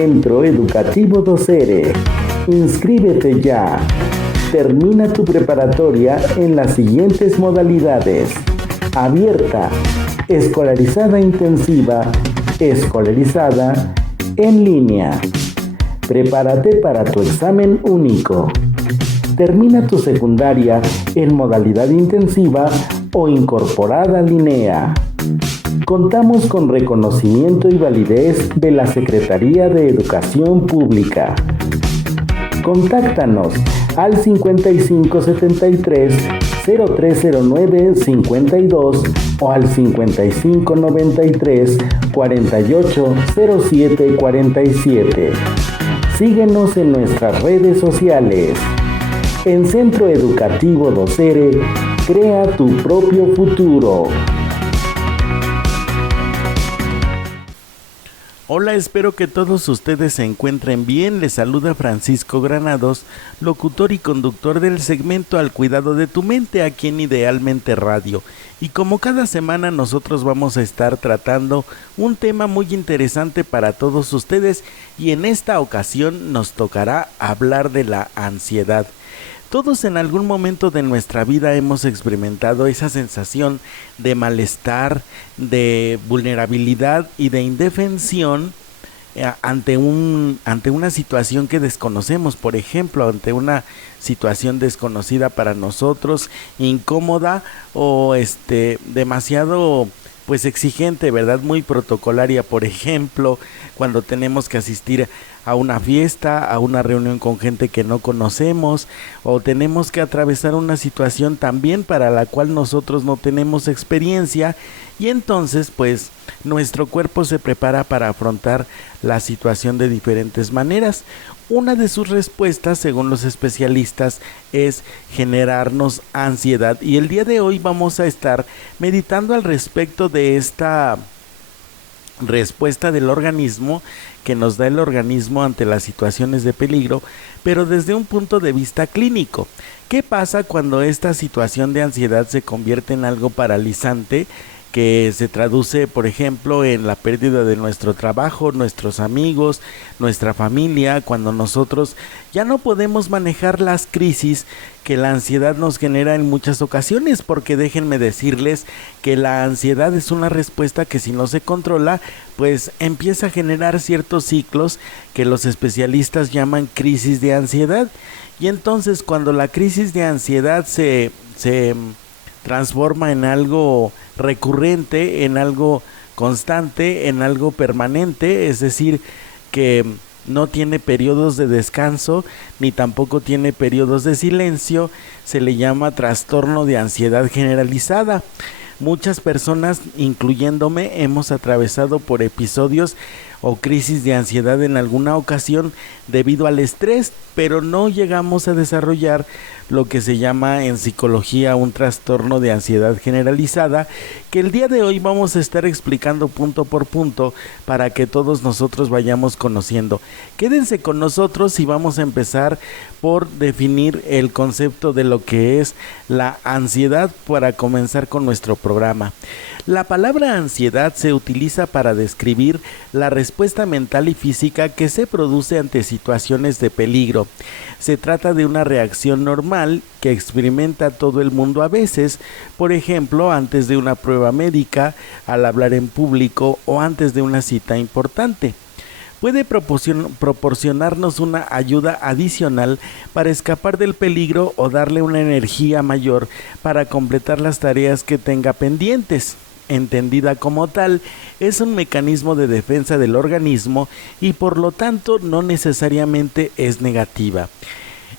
Centro Educativo Docere. Inscríbete ya. Termina tu preparatoria en las siguientes modalidades: abierta, escolarizada intensiva, escolarizada, en línea. Prepárate para tu examen único. Termina tu secundaria en modalidad intensiva o incorporada línea. Contamos con reconocimiento y validez de la Secretaría de Educación Pública. Contáctanos al 5573 0309 52 o al 5593 4807 47. Síguenos en nuestras redes sociales. En Centro Educativo Docere, crea tu propio futuro. Hola, espero que todos ustedes se encuentren bien. Les saluda Francisco Granados, locutor y conductor del segmento Al Cuidado de tu Mente aquí en Idealmente Radio. Y como cada semana nosotros vamos a estar tratando un tema muy interesante para todos ustedes, y en esta ocasión nos tocará hablar de la ansiedad. Todos en algún momento de nuestra vida hemos experimentado esa sensación de malestar, de vulnerabilidad y de indefensión ante una situación que desconocemos. Por ejemplo, ante una situación desconocida para nosotros, incómoda o demasiado exigente, ¿verdad? Muy protocolaria. Por ejemplo, cuando tenemos que asistir a una fiesta, a una reunión con gente que no conocemos, o tenemos que atravesar una situación también para la cual nosotros no tenemos experiencia, y entonces nuestro cuerpo se prepara para afrontar la situación de diferentes maneras. Una de sus respuestas, según los especialistas, es generarnos ansiedad, y el día de hoy vamos a estar meditando al respecto de esta respuesta del organismo que nos da el organismo ante las situaciones de peligro, pero desde un punto de vista clínico. ¿Qué pasa cuando esta situación de ansiedad se convierte en algo paralizante, que se traduce, por ejemplo, en la pérdida de nuestro trabajo, nuestros amigos, nuestra familia, cuando nosotros ya no podemos manejar las crisis que la ansiedad nos genera en muchas ocasiones? Porque déjenme decirles que la ansiedad es una respuesta que, si no se controla, empieza a generar ciertos ciclos que los especialistas llaman crisis de ansiedad. Y entonces, cuando la crisis de ansiedad se transforma en algo recurrente, en algo constante, en algo permanente, es decir, que no tiene periodos de descanso ni tampoco tiene periodos de silencio, se le llama trastorno de ansiedad generalizada. Muchas personas, incluyéndome, hemos atravesado por episodios o crisis de ansiedad en alguna ocasión debido al estrés, pero no llegamos a desarrollar lo que se llama en psicología un trastorno de ansiedad generalizada, que el día de hoy vamos a estar explicando punto por punto para que todos nosotros vayamos conociendo. Quédense con nosotros y vamos a empezar por definir el concepto de lo que es la ansiedad para comenzar con nuestro programa. La palabra ansiedad se utiliza para describir la respuesta mental y física que se produce ante situaciones de peligro. Se trata de una reacción normal que experimenta todo el mundo a veces, por ejemplo, antes de una prueba médica, al hablar en público o antes de una cita importante. Puede proporcionarnos una ayuda adicional para escapar del peligro o darle una energía mayor para completar las tareas que tenga pendientes. Entendida como tal, es un mecanismo de defensa del organismo y por lo tanto no necesariamente es negativa.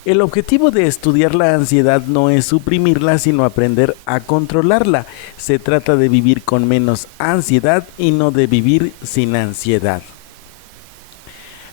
El objetivo de estudiar la ansiedad no es suprimirla, sino aprender a controlarla. Se trata de vivir con menos ansiedad y no de vivir sin ansiedad.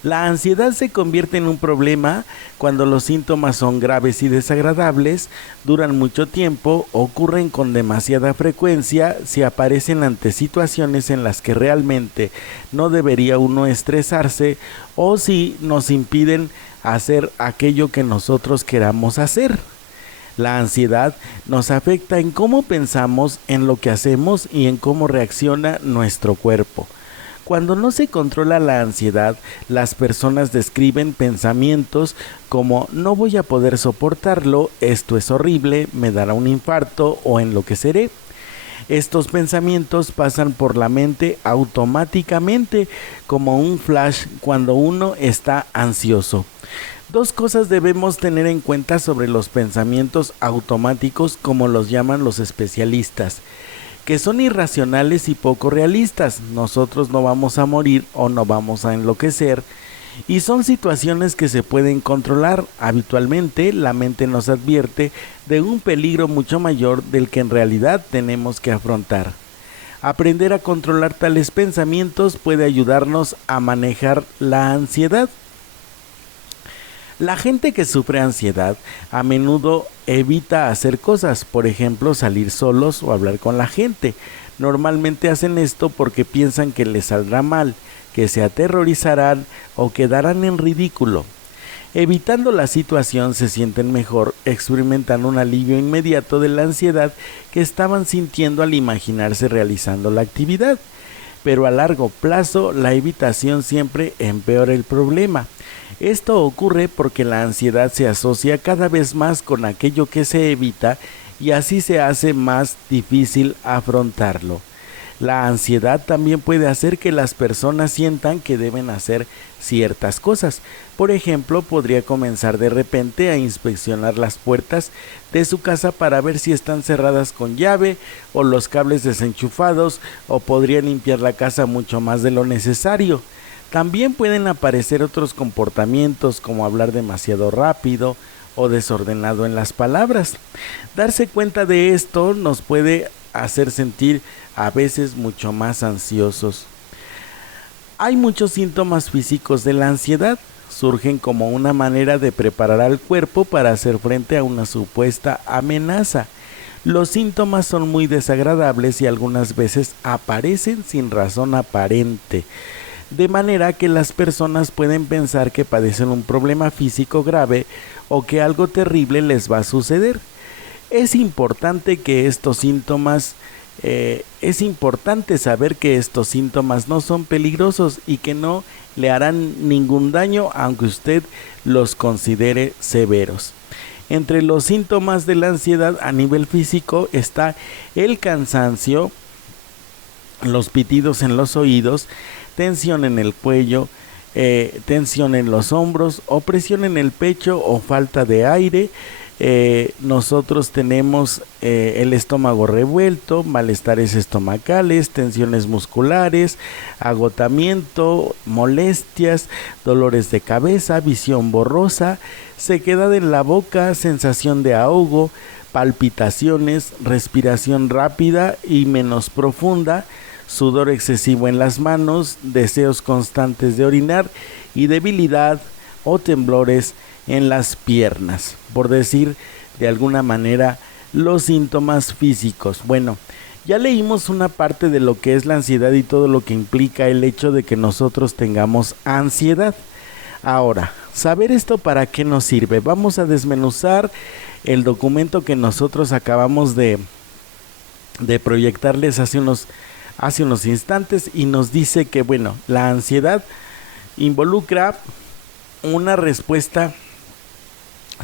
La ansiedad se convierte en un problema cuando los síntomas son graves y desagradables, duran mucho tiempo, ocurren con demasiada frecuencia, si aparecen ante situaciones en las que realmente no debería uno estresarse o si nos impiden hacer aquello que nosotros queramos hacer. La ansiedad nos afecta en cómo pensamos, en lo que hacemos y en cómo reacciona nuestro cuerpo. Cuando no se controla la ansiedad, las personas describen pensamientos como no voy a poder soportarlo, esto es horrible, me dará un infarto o enloqueceré. Estos pensamientos pasan por la mente automáticamente como un flash cuando uno está ansioso. Dos cosas debemos tener en cuenta sobre los pensamientos automáticos, como los llaman los especialistas, que son irracionales y poco realistas. Nosotros no vamos a morir o no vamos a enloquecer, y son situaciones que se pueden controlar. Habitualmente la mente nos advierte de un peligro mucho mayor del que en realidad tenemos que afrontar. Aprender a controlar tales pensamientos puede ayudarnos a manejar la ansiedad. La gente que sufre ansiedad a menudo evita hacer cosas, por ejemplo salir solos o hablar con la gente. Normalmente hacen esto porque piensan que les saldrá mal, que se aterrorizarán o quedarán en ridículo. Evitando la situación se sienten mejor, experimentan un alivio inmediato de la ansiedad que estaban sintiendo al imaginarse realizando la actividad. Pero a largo plazo la evitación siempre empeora el problema. Esto ocurre porque la ansiedad se asocia cada vez más con aquello que se evita y así se hace más difícil afrontarlo. La ansiedad también puede hacer que las personas sientan que deben hacer ciertas cosas. Por ejemplo, podría comenzar de repente a inspeccionar las puertas de su casa para ver si están cerradas con llave o los cables desenchufados, o podría limpiar la casa mucho más de lo necesario. También pueden aparecer otros comportamientos como hablar demasiado rápido o desordenado en las palabras. Darse cuenta de esto nos puede hacer sentir a veces mucho más ansiosos. Hay muchos síntomas físicos de la ansiedad. Surgen como una manera de preparar al cuerpo para hacer frente a una supuesta amenaza. Los síntomas son muy desagradables y algunas veces aparecen sin razón aparente, de manera que las personas pueden pensar que padecen un problema físico grave o que algo terrible les va a suceder. Es importante saber que estos síntomas no son peligrosos y que no le harán ningún daño aunque usted los considere severos. Entre los síntomas de la ansiedad a nivel físico está el cansancio, los pitidos en los oídos, tensión en el cuello, tensión en los hombros, opresión en el pecho o falta de aire. Nosotros tenemos el estómago revuelto, malestares estomacales, tensiones musculares, agotamiento, molestias, dolores de cabeza, visión borrosa, sequedad en la boca, sensación de ahogo, palpitaciones, respiración rápida y menos profunda, sudor excesivo en las manos, deseos constantes de orinar y debilidad o temblores en las piernas, por decir de alguna manera los síntomas físicos. Bueno, ya leímos una parte de lo que es la ansiedad y todo lo que implica el hecho de que nosotros tengamos ansiedad. Ahora, saber esto para qué nos sirve. Vamos a desmenuzar el documento que nosotros acabamos de proyectarles hace unos instantes, y nos dice que bueno, la ansiedad involucra una respuesta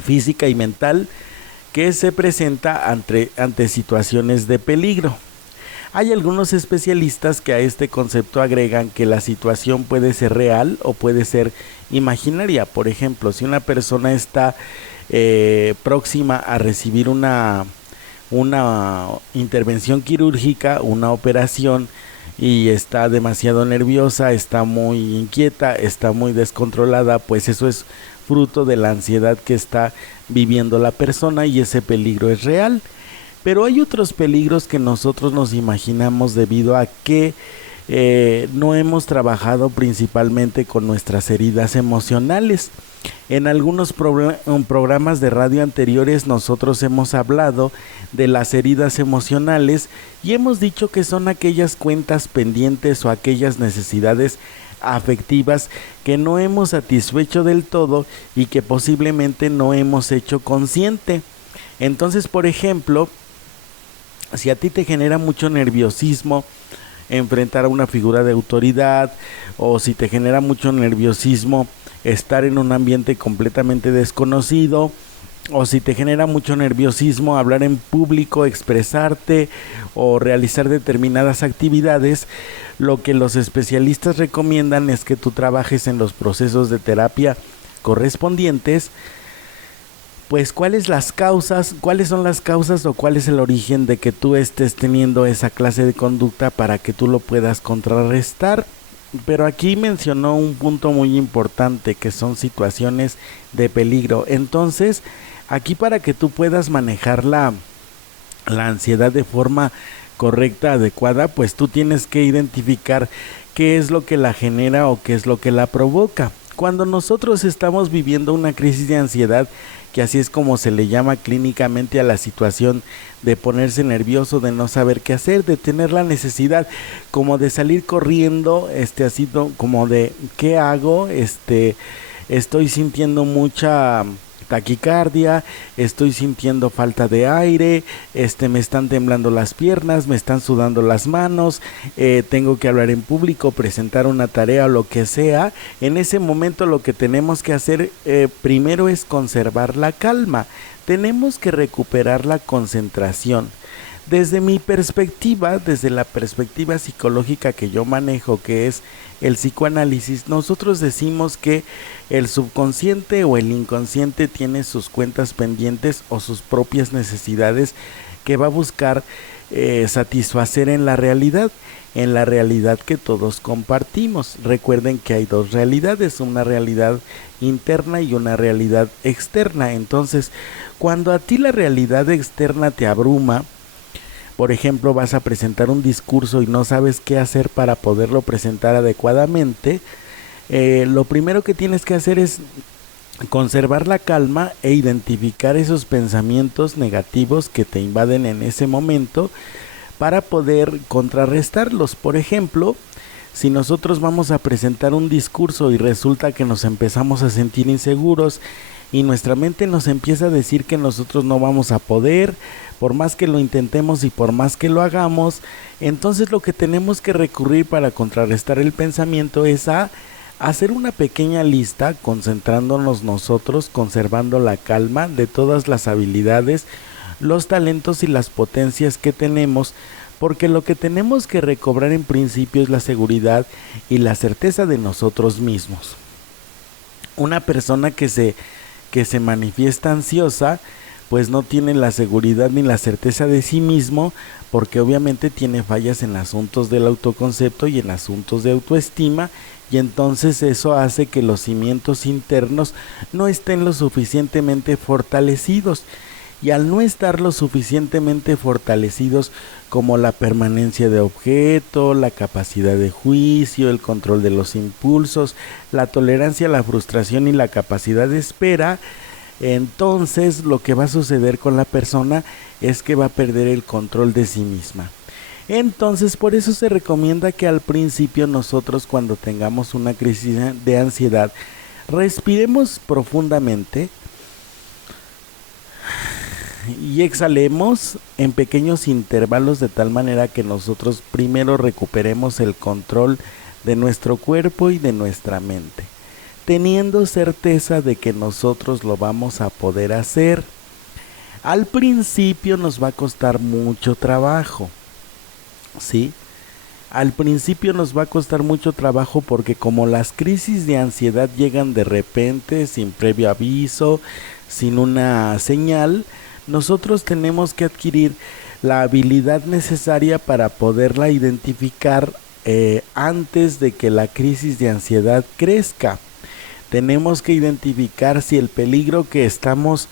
física y mental que se presenta ante situaciones de peligro. Hay algunos especialistas que a este concepto agregan que la situación puede ser real o puede ser imaginaria. Por ejemplo, si una persona está próxima a recibir una intervención quirúrgica, una operación, y está demasiado nerviosa, está muy inquieta, está muy descontrolada, pues eso es fruto de la ansiedad que está viviendo la persona y ese peligro es real. Pero hay otros peligros que nosotros nos imaginamos debido a que no hemos trabajado principalmente con nuestras heridas emocionales. En algunos programas de radio anteriores nosotros hemos hablado de las heridas emocionales y hemos dicho que son aquellas cuentas pendientes o aquellas necesidades afectivas que no hemos satisfecho del todo y que posiblemente no hemos hecho consciente. Entonces, por ejemplo, si a ti te genera mucho nerviosismo enfrentar a una figura de autoridad, o si te genera mucho nerviosismo estar en un ambiente completamente desconocido, o si te genera mucho nerviosismo hablar en público, expresarte o realizar determinadas actividades. Lo que los especialistas recomiendan es que tú trabajes en los procesos de terapia correspondientes. Pues cuáles son las causas o cuál es el origen de que tú estés teniendo esa clase de conducta para que tú lo puedas contrarrestar. Pero aquí mencionó un punto muy importante, que son situaciones de peligro. Entonces, aquí, para que tú puedas manejar la ansiedad de forma correcta, adecuada, pues tú tienes que identificar qué es lo que la genera o qué es lo que la provoca. Cuando nosotros estamos viviendo una crisis de ansiedad, que así es como se le llama clínicamente a la situación de ponerse nervioso, de no saber qué hacer, de tener la necesidad como de salir corriendo, así como de ¿qué hago? Estoy sintiendo mucha taquicardia, estoy sintiendo falta de aire, me están temblando las piernas, me están sudando las manos, tengo que hablar en público, presentar una tarea o lo que sea. En ese momento lo que tenemos que hacer primero es conservar la calma, tenemos que recuperar la concentración. Desde mi perspectiva, desde la perspectiva psicológica que yo manejo, que es el psicoanálisis, nosotros decimos que el subconsciente o el inconsciente tiene sus cuentas pendientes o sus propias necesidades que va a buscar satisfacer en la realidad que todos compartimos. Recuerden que hay dos realidades, una realidad interna y una realidad externa. Entonces, cuando a ti la realidad externa te abruma, por ejemplo, vas a presentar un discurso y no sabes qué hacer para poderlo presentar adecuadamente, lo primero que tienes que hacer es conservar la calma e identificar esos pensamientos negativos que te invaden en ese momento para poder contrarrestarlos. Por ejemplo, si nosotros vamos a presentar un discurso y resulta que nos empezamos a sentir inseguros y nuestra mente nos empieza a decir que nosotros no vamos a poder, por más que lo intentemos y por más que lo hagamos, entonces lo que tenemos que recurrir para contrarrestar el pensamiento es a hacer una pequeña lista, concentrándonos nosotros, conservando la calma de todas las habilidades, los talentos y las potencias que tenemos, porque lo que tenemos que recobrar en principio es la seguridad y la certeza de nosotros mismos. Una persona que se manifiesta ansiosa, pues no tiene la seguridad ni la certeza de sí mismo, porque obviamente tiene fallas en asuntos del autoconcepto y en asuntos de autoestima, y entonces eso hace que los cimientos internos no estén lo suficientemente fortalecidos, y al no estar lo suficientemente fortalecidos, como la permanencia de objeto, la capacidad de juicio, el control de los impulsos, la tolerancia a la frustración y la capacidad de espera, entonces lo que va a suceder con la persona es que va a perder el control de sí misma. Entonces, por eso se recomienda que al principio nosotros, cuando tengamos una crisis de ansiedad, respiremos profundamente y exhalemos en pequeños intervalos, de tal manera que nosotros primero recuperemos el control de nuestro cuerpo y de nuestra mente, teniendo certeza de que nosotros lo vamos a poder hacer. Al principio nos va a costar mucho trabajo, ¿sí? Al principio nos va a costar mucho trabajo, porque como las crisis de ansiedad llegan de repente, sin previo aviso, sin una señal, nosotros tenemos que adquirir la habilidad necesaria para poderla identificar antes de que la crisis de ansiedad crezca. Tenemos que identificar si el peligro que estamos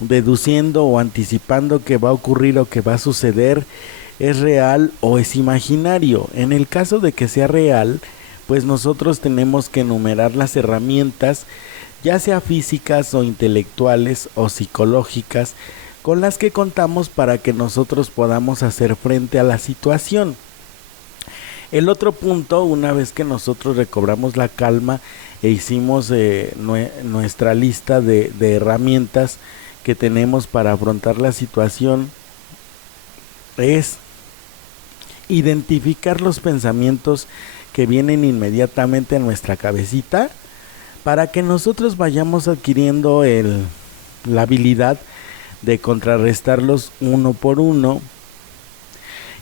deduciendo o anticipando que va a ocurrir o que va a suceder es real o es imaginario. En el caso de que sea real, pues nosotros tenemos que enumerar las herramientas, ya sea físicas o intelectuales o psicológicas, con las que contamos para que nosotros podamos hacer frente a la situación. El otro punto, una vez que nosotros recobramos la calma e hicimos nuestra lista de herramientas que tenemos para afrontar la situación, es identificar los pensamientos que vienen inmediatamente a nuestra cabecita para que nosotros vayamos adquiriendo la habilidad de contrarrestarlos uno por uno.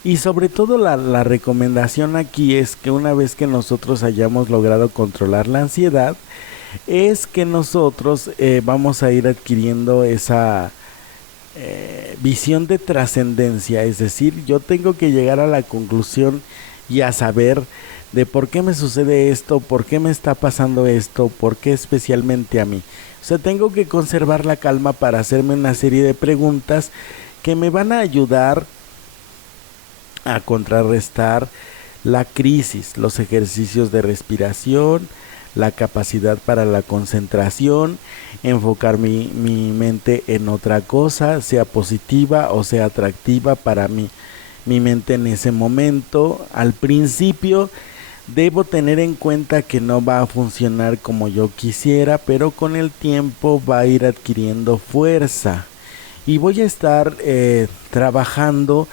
Y sobre todo la recomendación aquí es que una vez que nosotros hayamos logrado controlar la ansiedad, es que nosotros vamos a ir adquiriendo esa visión de trascendencia. Es decir, yo tengo que llegar a la conclusión y a saber de por qué me sucede esto, por qué me está pasando esto, por qué especialmente a mí. O sea, tengo que conservar la calma para hacerme una serie de preguntas que me van a ayudar a contrarrestar la crisis, los ejercicios de respiración, la capacidad para la concentración, enfocar mi mente en otra cosa, sea positiva o sea atractiva para mi mente en ese momento. Al principio debo tener en cuenta que no va a funcionar como yo quisiera, pero con el tiempo va a ir adquiriendo fuerza y voy a estar trabajando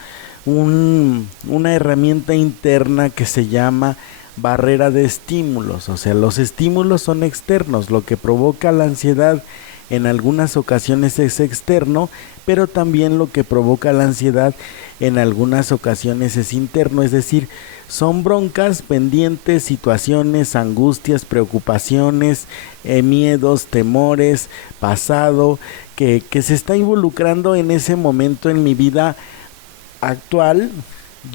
una herramienta interna que se llama barrera de estímulos. O sea, los estímulos son externos, lo que provoca la ansiedad en algunas ocasiones es externo, pero también lo que provoca la ansiedad en algunas ocasiones es interno, es decir, son broncas, pendientes, situaciones, angustias, preocupaciones, miedos, temores, pasado, que se está involucrando en ese momento en mi vida actual.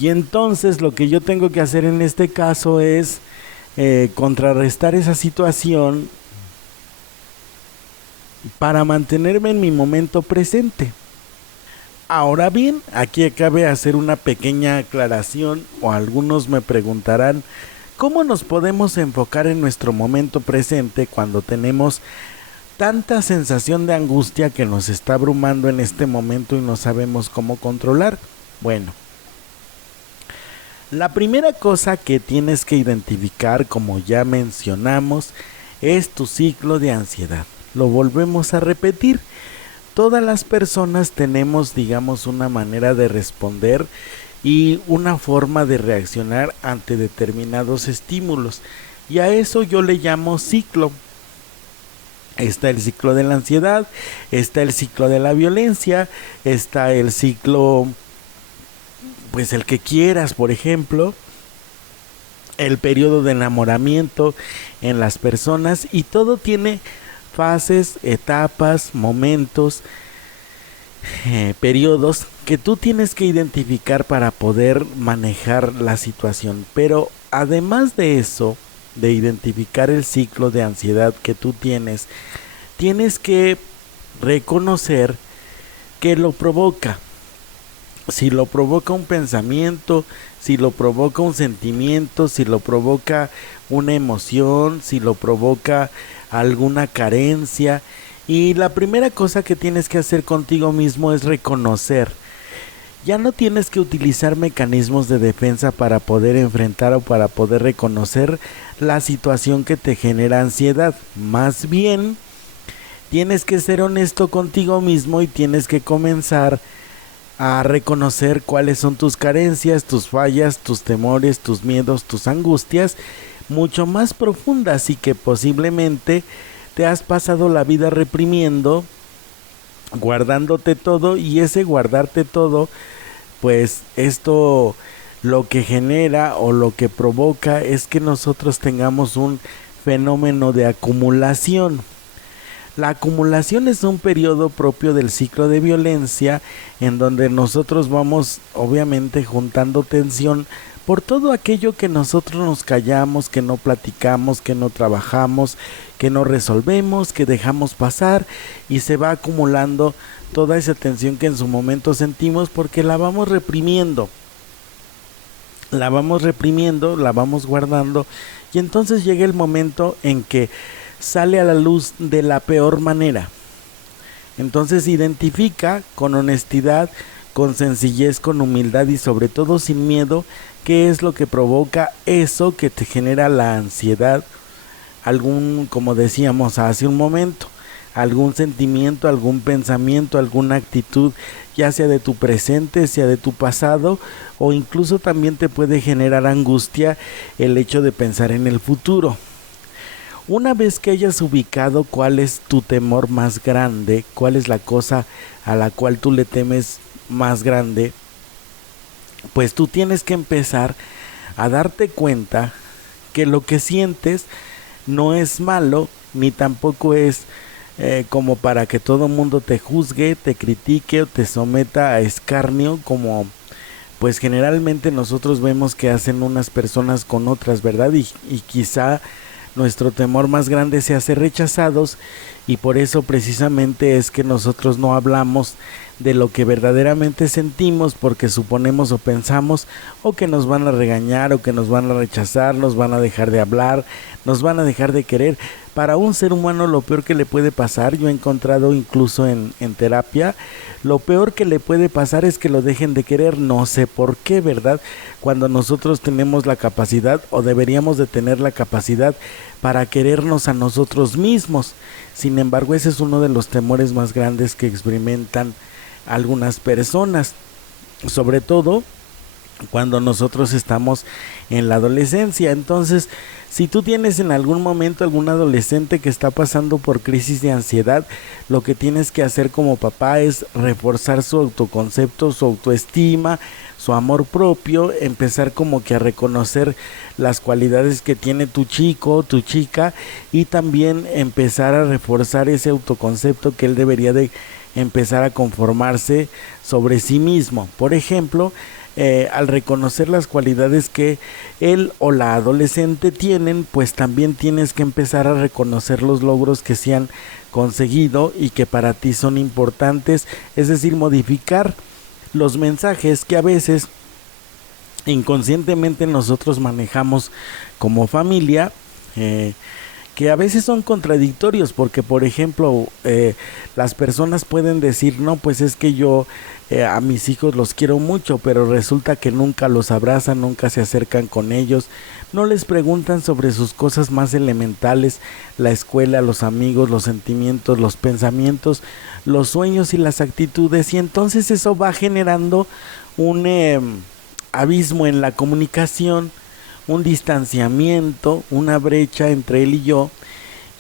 Y entonces lo que yo tengo que hacer en este caso es contrarrestar esa situación para mantenerme en mi momento presente. Ahora bien, aquí cabe hacer una pequeña aclaración, o algunos me preguntarán, ¿cómo nos podemos enfocar en nuestro momento presente cuando tenemos tanta sensación de angustia que nos está abrumando en este momento y no sabemos cómo controlar? Bueno, la primera cosa que tienes que identificar, como ya mencionamos, es tu ciclo de ansiedad. Lo volvemos a repetir. Todas las personas tenemos, digamos, una manera de responder y una forma de reaccionar ante determinados estímulos. Y a eso yo le llamo ciclo. Está el ciclo de la ansiedad, está el ciclo de la violencia, está el ciclo, pues el que quieras, por ejemplo, el periodo de enamoramiento en las personas, y todo tiene fases, etapas, momentos, periodos que tú tienes que identificar para poder manejar la situación. Pero además de eso, de identificar el ciclo de ansiedad que tú tienes que reconocer qué lo provoca. Si lo provoca un pensamiento, si lo provoca un sentimiento, si lo provoca una emoción, si lo provoca alguna carencia. Y la primera cosa que tienes que hacer contigo mismo es reconocer. Ya no tienes que utilizar mecanismos de defensa para poder enfrentar o para poder reconocer la situación que te genera ansiedad. Más bien, tienes que ser honesto contigo mismo y tienes que comenzar a reconocer cuáles son tus carencias, tus fallas, tus temores, tus miedos, tus angustias mucho más profundas, y que posiblemente te has pasado la vida reprimiendo, guardándote todo, y ese guardarte todo, pues esto lo que genera o lo que provoca es que nosotros tengamos un fenómeno de acumulación. La acumulación es un periodo propio del ciclo de violencia en donde nosotros vamos obviamente juntando tensión por todo aquello que nosotros nos callamos, que no platicamos, que no trabajamos, que no resolvemos, que dejamos pasar, y se va acumulando toda esa tensión que en su momento sentimos porque la vamos reprimiendo, la vamos guardando, y entonces llega el momento en que sale a la luz de la peor manera. Entonces identifica con honestidad, con sencillez, con humildad y sobre todo sin miedo qué es lo que provoca eso que te genera la ansiedad. Como decíamos hace un momento, algún sentimiento, algún pensamiento, alguna actitud, ya sea de tu presente, sea de tu pasado, o incluso también te puede generar angustia el hecho de pensar en el futuro. Una vez que hayas ubicado cuál es tu temor más grande, cuál es la cosa a la cual tú le temes más grande, pues tú tienes que empezar a darte cuenta que lo que sientes no es malo, ni tampoco es como para que todo mundo te juzgue, te critique o te someta a escarnio, como pues generalmente nosotros vemos que hacen unas personas con otras, ¿verdad? Y quizá nuestro temor más grande sea ser rechazados, y por eso precisamente es que nosotros no hablamos de lo que verdaderamente sentimos, porque suponemos o pensamos o que nos van a regañar, o que nos van a rechazar, nos van a dejar de hablar, nos van a dejar de querer. Para un ser humano lo peor que le puede pasar, yo he encontrado incluso en terapia, lo peor que le puede pasar es que lo dejen de querer. No sé por qué, ¿verdad? Cuando nosotros tenemos la capacidad, o deberíamos de tener la capacidad, para querernos a nosotros mismos. Sin embargo, ese es uno de los temores más grandes que experimentan algunas personas, sobre todo cuando nosotros estamos en la adolescencia. Entonces, si tú tienes en algún momento algún adolescente que está pasando por crisis de ansiedad, lo que tienes que hacer como papá es reforzar su autoconcepto, su autoestima, su amor propio, empezar como que a reconocer las cualidades que tiene tu chico, tu chica, y también empezar a reforzar ese autoconcepto que él debería de empezar a conformarse sobre sí mismo. Por ejemplo, al reconocer las cualidades que él o la adolescente tienen, pues también tienes que empezar a reconocer los logros que se han conseguido y que para ti son importantes, es decir, modificar los mensajes que a veces inconscientemente nosotros manejamos como familia, que a veces son contradictorios, porque por ejemplo las personas pueden decir, no, pues es que yo a mis hijos los quiero mucho, pero resulta que nunca los abrazan, nunca se acercan con ellos, no les preguntan sobre sus cosas más elementales, la escuela, los amigos, los sentimientos, los pensamientos, los sueños y las actitudes, y entonces eso va generando un abismo en la comunicación, un distanciamiento, una brecha entre él y yo,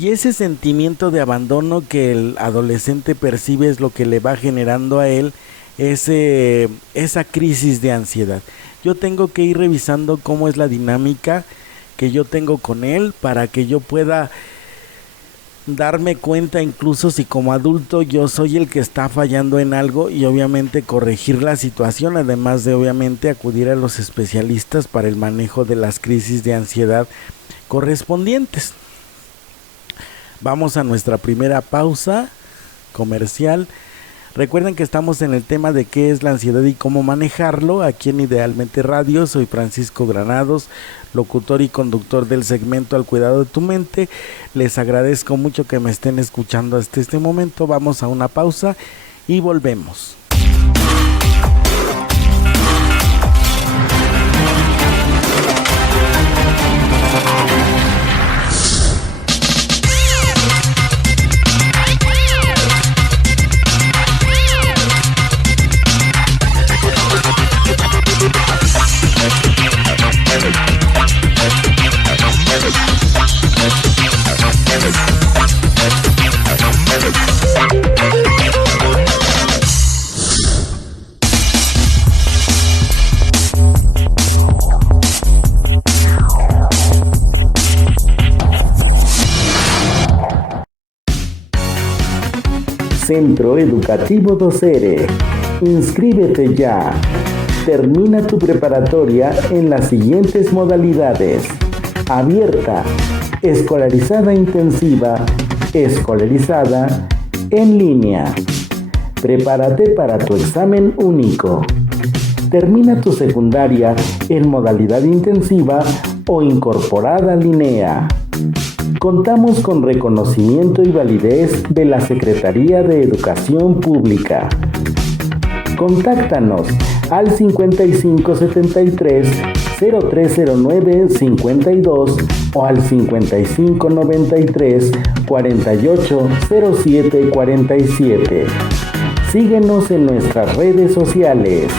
y ese sentimiento de abandono que el adolescente percibe es lo que le va generando a él esa crisis de ansiedad. Yo tengo que ir revisando cómo es la dinámica que yo tengo con él, para que yo pueda darme cuenta incluso si como adulto yo soy el que está fallando en algo, y obviamente corregir la situación, además de obviamente acudir a los especialistas para el manejo de las crisis de ansiedad correspondientes. Vamos a nuestra primera pausa comercial. Recuerden que estamos en el tema de qué es la ansiedad y cómo manejarlo, aquí en Idealmente Radio. Soy Francisco Granados, locutor y conductor del segmento Al Cuidado de tu Mente. Les agradezco mucho que me estén escuchando hasta este momento. Vamos a una pausa y volvemos. Centro Educativo Docere. Inscríbete ya. Termina tu preparatoria en las siguientes modalidades: abierta, escolarizada intensiva, escolarizada, en línea. Prepárate para tu examen único. Termina tu secundaria en modalidad intensiva o incorporada LINEA. Contamos con reconocimiento y validez de la Secretaría de Educación Pública. Contáctanos al 5573 0309 52 o al 5593 48 07 47. Síguenos en nuestras redes sociales.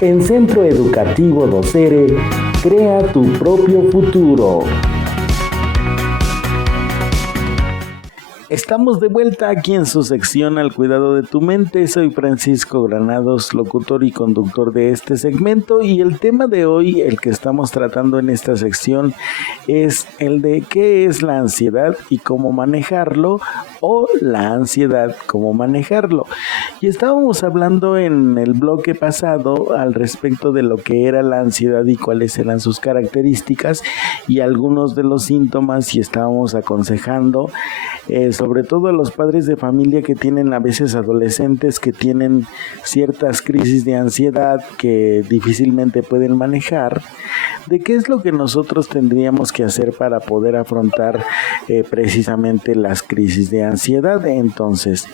En Centro Educativo Docere, crea tu propio futuro. Estamos de vuelta aquí en su sección Al Cuidado de tu Mente. Soy Francisco Granados, locutor y conductor de este segmento, y el tema de hoy, el que estamos tratando en esta sección, es el de qué es la ansiedad y cómo manejarlo, o la ansiedad, cómo manejarlo. Y estábamos hablando en el bloque pasado al respecto de lo que era la ansiedad y cuáles eran sus características y algunos de los síntomas, y estábamos aconsejando sobre todo a los padres de familia que tienen a veces adolescentes que tienen ciertas crisis de ansiedad que difícilmente pueden manejar, de qué es lo que nosotros tendríamos que hacer para poder afrontar precisamente las crisis de ansiedad. Entonces,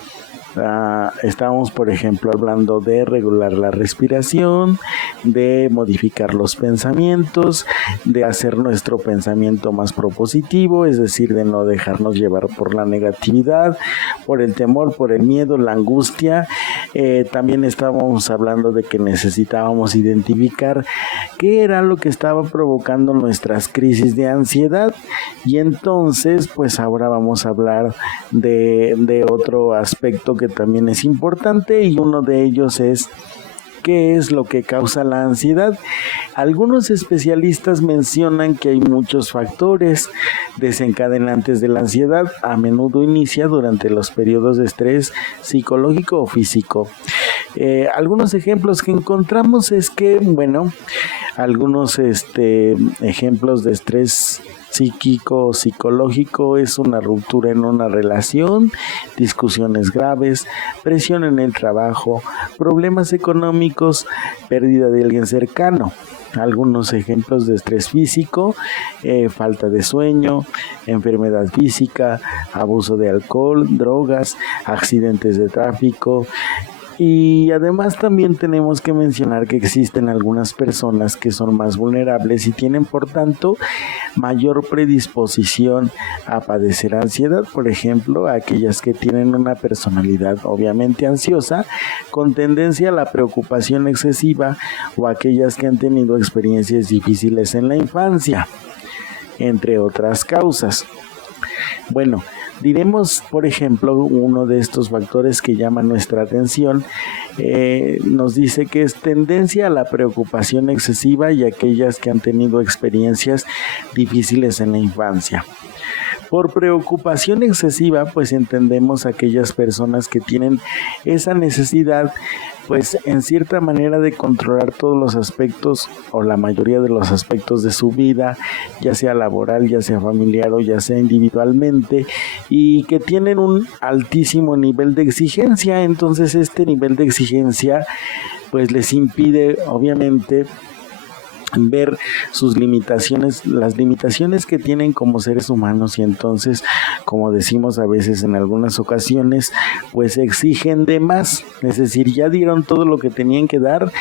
estábamos, por ejemplo, hablando de regular la respiración, de modificar los pensamientos, de hacer nuestro pensamiento más propositivo, es decir, de no dejarnos llevar por la negatividad, por el temor, por el miedo, la angustia. También estábamos hablando de que necesitábamos identificar qué era lo que estaba provocando nuestras crisis de ansiedad, y entonces pues ahora vamos a hablar de otro aspecto que también es importante, y uno de ellos es ¿qué es lo que causa la ansiedad? Algunos especialistas mencionan que hay muchos factores desencadenantes de la ansiedad. A menudo inicia durante los periodos de estrés psicológico o físico. Algunos ejemplos que encontramos es que, algunos ejemplos de estrés psíquico o psicológico es una ruptura en una relación, discusiones graves, presión en el trabajo, problemas económicos, pérdida de alguien cercano. Algunos ejemplos de estrés físico: falta de sueño, enfermedad física, abuso de alcohol, drogas, accidentes de tráfico. Y además también tenemos que mencionar que existen algunas personas que son más vulnerables y tienen, por tanto, mayor predisposición a padecer ansiedad. Por ejemplo, aquellas que tienen una personalidad obviamente ansiosa con tendencia a la preocupación excesiva, o aquellas que han tenido experiencias difíciles en la infancia, entre otras causas. Diremos, por ejemplo, uno de estos factores que llama nuestra atención, nos dice que es tendencia a la preocupación excesiva y aquellas que han tenido experiencias difíciles en la infancia. Por preocupación excesiva, pues entendemos aquellas personas que tienen esa necesidad, pues en cierta manera, de controlar todos los aspectos o la mayoría de los aspectos de su vida, ya sea laboral, ya sea familiar o ya sea individualmente, y que tienen un altísimo nivel de exigencia. Entonces este nivel de exigencia pues les impide obviamente ver sus limitaciones, las limitaciones que tienen como seres humanos, y entonces, como decimos a veces en algunas ocasiones, pues exigen de más. Es decir, ya dieron todo lo que tenían que dar,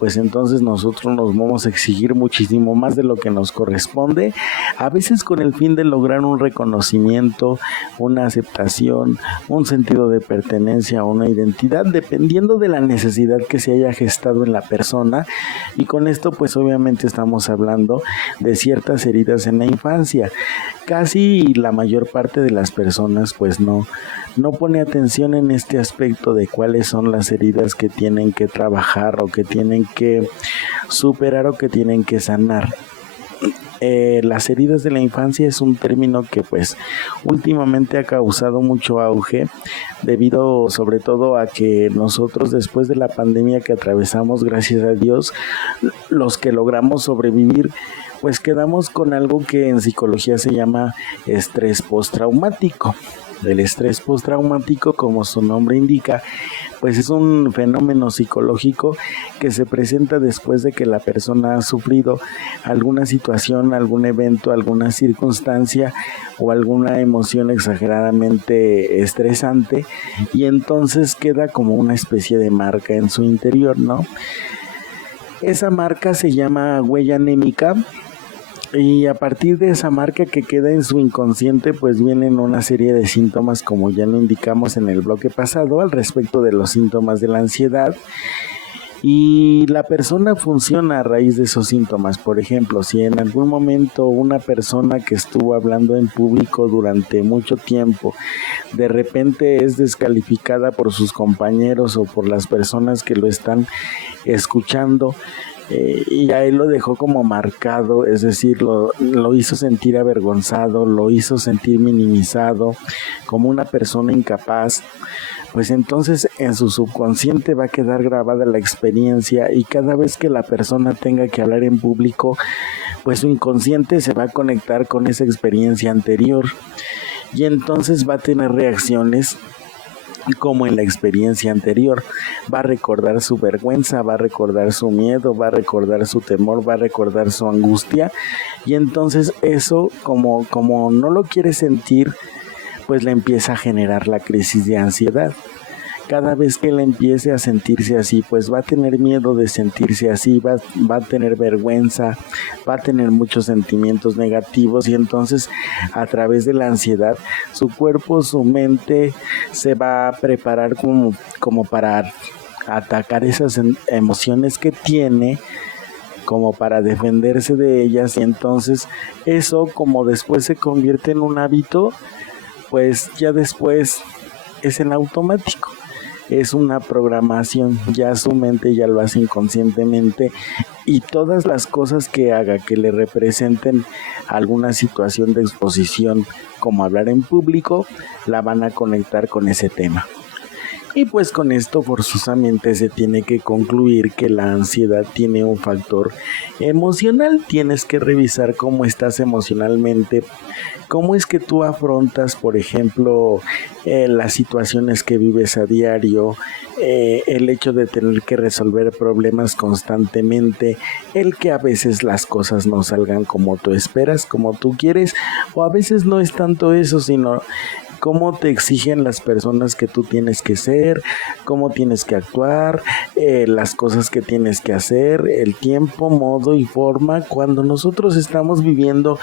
pues entonces nosotros nos vamos a exigir muchísimo más de lo que nos corresponde, a veces con el fin de lograr un reconocimiento, una aceptación, un sentido de pertenencia, una identidad, dependiendo de la necesidad que se haya gestado en la persona. Y con esto pues obviamente estamos hablando de ciertas heridas en la infancia. Casi la mayor parte de las personas pues no pone atención en este aspecto de cuáles son las heridas que tienen que trabajar, o que tienen que superar, o que tienen que sanar. Las heridas de la infancia es un término que pues últimamente ha causado mucho auge, debido sobre todo a que nosotros, después de la pandemia que atravesamos, gracias a Dios, los que logramos sobrevivir, pues quedamos con algo que en psicología se llama estrés postraumático. El estrés postraumático, como su nombre indica, pues es un fenómeno psicológico que se presenta después de que la persona ha sufrido alguna situación, algún evento, alguna circunstancia o alguna emoción exageradamente estresante, y entonces queda como una especie de marca en su interior, ¿no? Esa marca se llama huella anémica. Y a partir de esa marca que queda en su inconsciente, pues vienen una serie de síntomas, como ya lo indicamos en el bloque pasado, al respecto de los síntomas de la ansiedad. Y la persona funciona a raíz de esos síntomas. Por ejemplo, si en algún momento una persona que estuvo hablando en público durante mucho tiempo, de repente es descalificada por sus compañeros o por las personas que lo están escuchando, y a él lo dejó como marcado, es decir, lo hizo sentir avergonzado, lo hizo sentir minimizado, como una persona incapaz, pues entonces en su subconsciente va a quedar grabada la experiencia, y cada vez que la persona tenga que hablar en público, pues su inconsciente se va a conectar con esa experiencia anterior, y entonces va a tener reacciones como en la experiencia anterior. Va a recordar su vergüenza, va a recordar su miedo, va a recordar su temor, va a recordar su angustia, y entonces eso, como no lo quiere sentir, pues le empieza a generar la crisis de ansiedad. Cada vez que él empiece a sentirse así, pues va a tener miedo de sentirse así, va a tener vergüenza, va a tener muchos sentimientos negativos, y entonces a través de la ansiedad su cuerpo, su mente se va a preparar como para atacar esas emociones que tiene, como para defenderse de ellas, y entonces eso, como después se convierte en un hábito, pues ya después es en automático. Es una programación, ya su mente ya lo hace inconscientemente, y todas las cosas que haga que le representen alguna situación de exposición, como hablar en público, la van a conectar con ese tema. Y pues con esto forzosamente se tiene que concluir que la ansiedad tiene un factor emocional. Tienes que revisar cómo estás emocionalmente, cómo es que tú afrontas, por ejemplo, las situaciones que vives a diario, el hecho de tener que resolver problemas constantemente, el que a veces las cosas no salgan como tú esperas, como tú quieres, o a veces no es tanto eso, sino cómo te exigen las personas que tú tienes que ser, cómo tienes que actuar, las cosas que tienes que hacer, el tiempo, modo y forma. Cuando nosotros estamos viviendo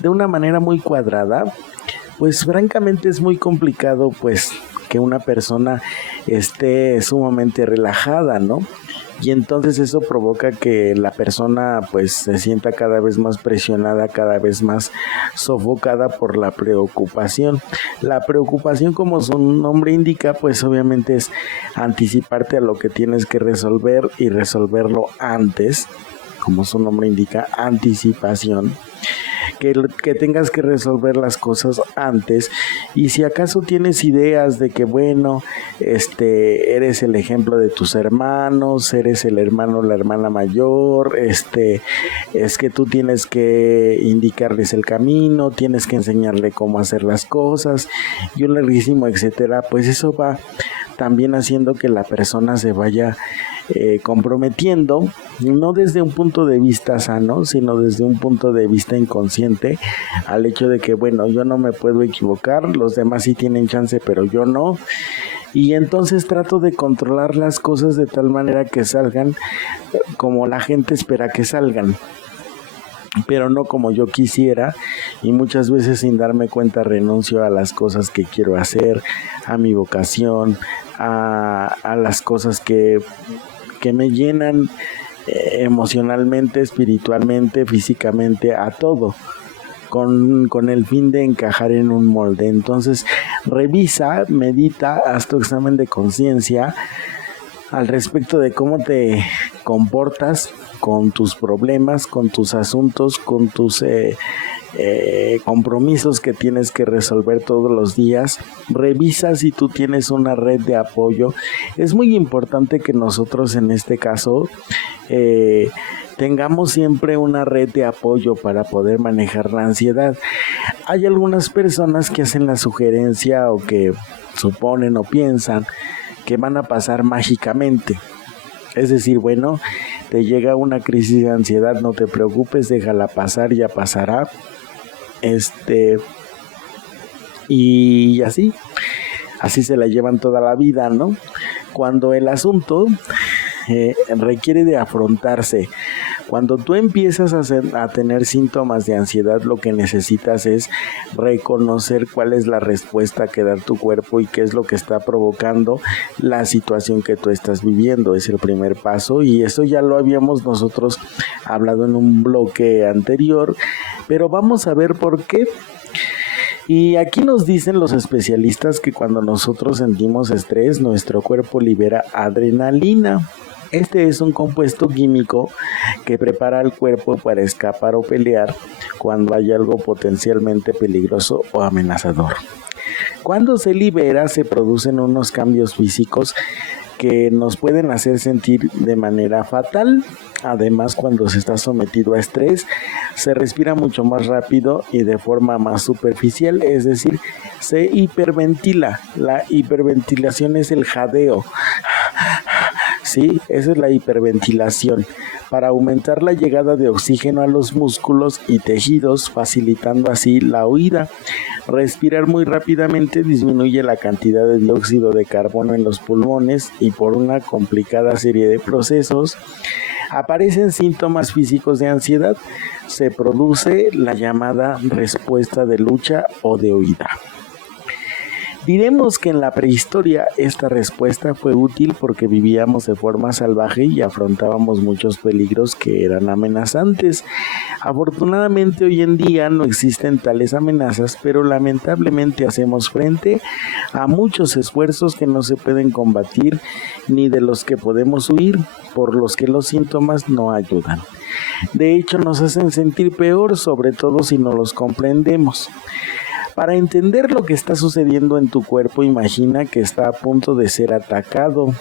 de una manera muy cuadrada, pues francamente es muy complicado pues que una persona esté sumamente relajada, ¿no? Y entonces eso provoca que la persona pues se sienta cada vez más presionada, cada vez más sofocada por la preocupación. La preocupación, como su nombre indica, pues obviamente es anticiparte a lo que tienes que resolver y resolverlo antes, como su nombre indica, anticipación. Que tengas que resolver las cosas antes, y si acaso tienes ideas de que bueno, eres el ejemplo de tus hermanos, eres el hermano o la hermana mayor, es que tú tienes que indicarles el camino, tienes que enseñarle cómo hacer las cosas y un larguísimo etcétera, pues eso va también haciendo que la persona se vaya comprometiendo, no desde un punto de vista sano, sino desde un punto de vista inconsciente, al hecho de que bueno, yo no me puedo equivocar, los demás sí tienen chance, pero yo no, y entonces trato de controlar las cosas de tal manera que salgan como la gente espera que salgan, pero no como yo quisiera, y muchas veces sin darme cuenta renuncio a las cosas que quiero hacer, a mi vocación, a las cosas que me llenan emocionalmente, espiritualmente, físicamente, a todo, con el fin de encajar en un molde. Entonces revisa, medita, haz tu examen de conciencia al respecto de cómo te comportas con tus problemas, con tus asuntos, con tus compromisos que tienes que resolver todos los días. Revisa si tú tienes una red de apoyo. Es muy importante que nosotros en este caso tengamos siempre una red de apoyo para poder manejar la ansiedad. Hay algunas personas que hacen la sugerencia o que suponen o piensan que van a pasar mágicamente. Es decir, bueno, te llega una crisis de ansiedad, no te preocupes, déjala pasar, ya pasará. Y así se la llevan toda la vida, ¿no? Cuando el asunto requiere de afrontarse Cuando tú empiezas a tener síntomas de ansiedad, lo que necesitas es reconocer cuál es la respuesta que da tu cuerpo y qué es lo que está provocando la situación que tú estás viviendo. Es el primer paso, y eso ya lo habíamos nosotros hablado en un bloque anterior, pero vamos a ver por qué. Y aquí nos dicen los especialistas que cuando nosotros sentimos estrés, nuestro cuerpo libera adrenalina. Este es un compuesto químico que prepara al cuerpo para escapar o pelear cuando hay algo potencialmente peligroso o amenazador. Cuando se libera, se producen unos cambios físicos que nos pueden hacer sentir de manera fatal. Además, cuando se está sometido a estrés, se respira mucho más rápido y de forma más superficial, es decir, se hiperventila. La hiperventilación es el jadeo. Sí, esa es la hiperventilación, para aumentar la llegada de oxígeno a los músculos y tejidos, facilitando así la huida. Respirar muy rápidamente disminuye la cantidad de dióxido de carbono en los pulmones y por una complicada serie de procesos aparecen síntomas físicos de ansiedad. Se produce la llamada respuesta de lucha o de huida. Diremos que en la prehistoria esta respuesta fue útil porque vivíamos de forma salvaje y afrontábamos muchos peligros que eran amenazantes. Afortunadamente hoy en día no existen tales amenazas, pero lamentablemente hacemos frente a muchos esfuerzos que no se pueden combatir ni de los que podemos huir, por los que los síntomas no ayudan. De hecho, nos hacen sentir peor, sobre todo si no los comprendemos. Para entender lo que está sucediendo en tu cuerpo, imagina que está a punto de ser atacado.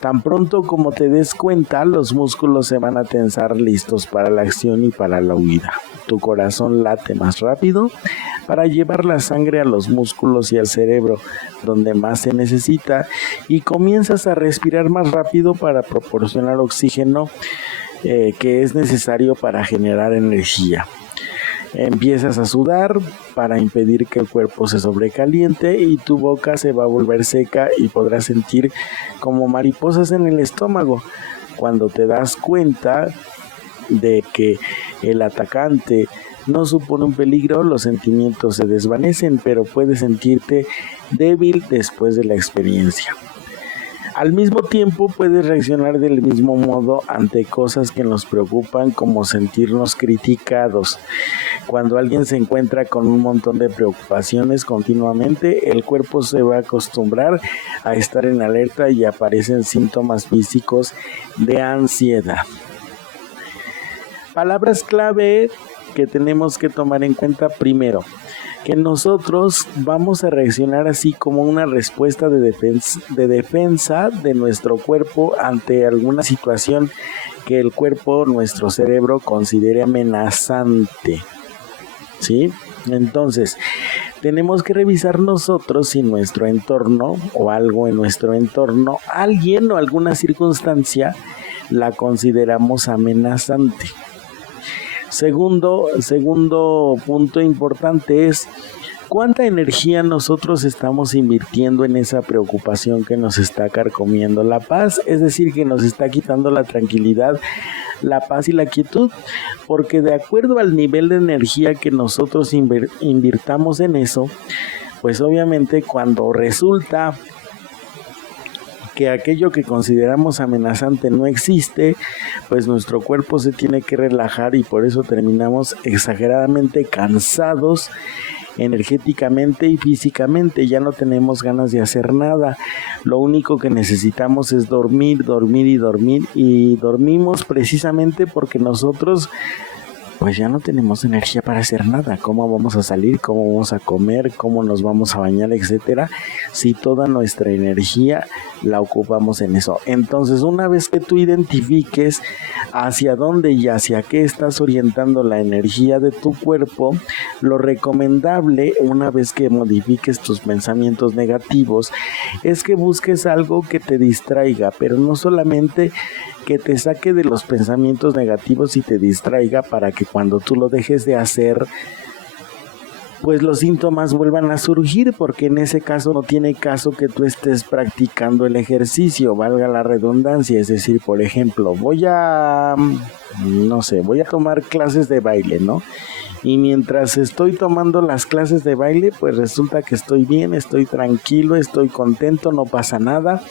Tan pronto como te des cuenta, los músculos se van a tensar listos para la acción y para la huida. Tu corazón late más rápido para llevar la sangre a los músculos y al cerebro, donde más se necesita, y comienzas a respirar más rápido para proporcionar oxígeno que es necesario para generar energía. Empiezas a sudar para impedir que el cuerpo se sobrecaliente y tu boca se va a volver seca y podrás sentir como mariposas en el estómago. Cuando te das cuenta de que el atacante no supone un peligro, los sentimientos se desvanecen, pero puedes sentirte débil después de la experiencia. Al mismo tiempo puedes reaccionar del mismo modo ante cosas que nos preocupan, como sentirnos criticados. Cuando alguien se encuentra con un montón de preocupaciones continuamente, el cuerpo se va a acostumbrar a estar en alerta y aparecen síntomas físicos de ansiedad. Palabras clave que tenemos que tomar en cuenta: primero, que nosotros vamos a reaccionar así como una respuesta de defensa de nuestro cuerpo ante alguna situación que el cuerpo, nuestro cerebro, considere amenazante. ¿Sí? Entonces, tenemos que revisar nosotros si nuestro entorno o algo en nuestro entorno, alguien o alguna circunstancia, la consideramos amenazante. Segundo punto importante es cuánta energía nosotros estamos invirtiendo en esa preocupación que nos está carcomiendo la paz, es decir, que nos está quitando la tranquilidad, la paz y la quietud, porque de acuerdo al nivel de energía que nosotros invirtamos en eso, pues obviamente cuando resulta que aquello que consideramos amenazante no existe, pues nuestro cuerpo se tiene que relajar y por eso terminamos exageradamente cansados energéticamente y físicamente. Ya no tenemos ganas de hacer nada. Lo único que necesitamos es dormir y dormimos precisamente porque nosotros pues ya no tenemos energía para hacer nada. ¿Cómo vamos a salir? ¿Cómo vamos a comer? ¿Cómo nos vamos a bañar? Etcétera. Si toda nuestra energía la ocupamos en eso. Entonces, una vez que tú identifiques hacia dónde y hacia qué estás orientando la energía de tu cuerpo, lo recomendable, una vez que modifiques tus pensamientos negativos, es que busques algo que te distraiga, pero no solamente que te saque de los pensamientos negativos y te distraiga para que cuando tú lo dejes de hacer, pues los síntomas vuelvan a surgir, porque en ese caso no tiene caso que tú estés practicando el ejercicio, valga la redundancia. Es decir, por ejemplo, voy a tomar clases de baile, ¿no? Y mientras estoy tomando las clases de baile, pues resulta que estoy bien, estoy tranquilo, estoy contento, no pasa nada.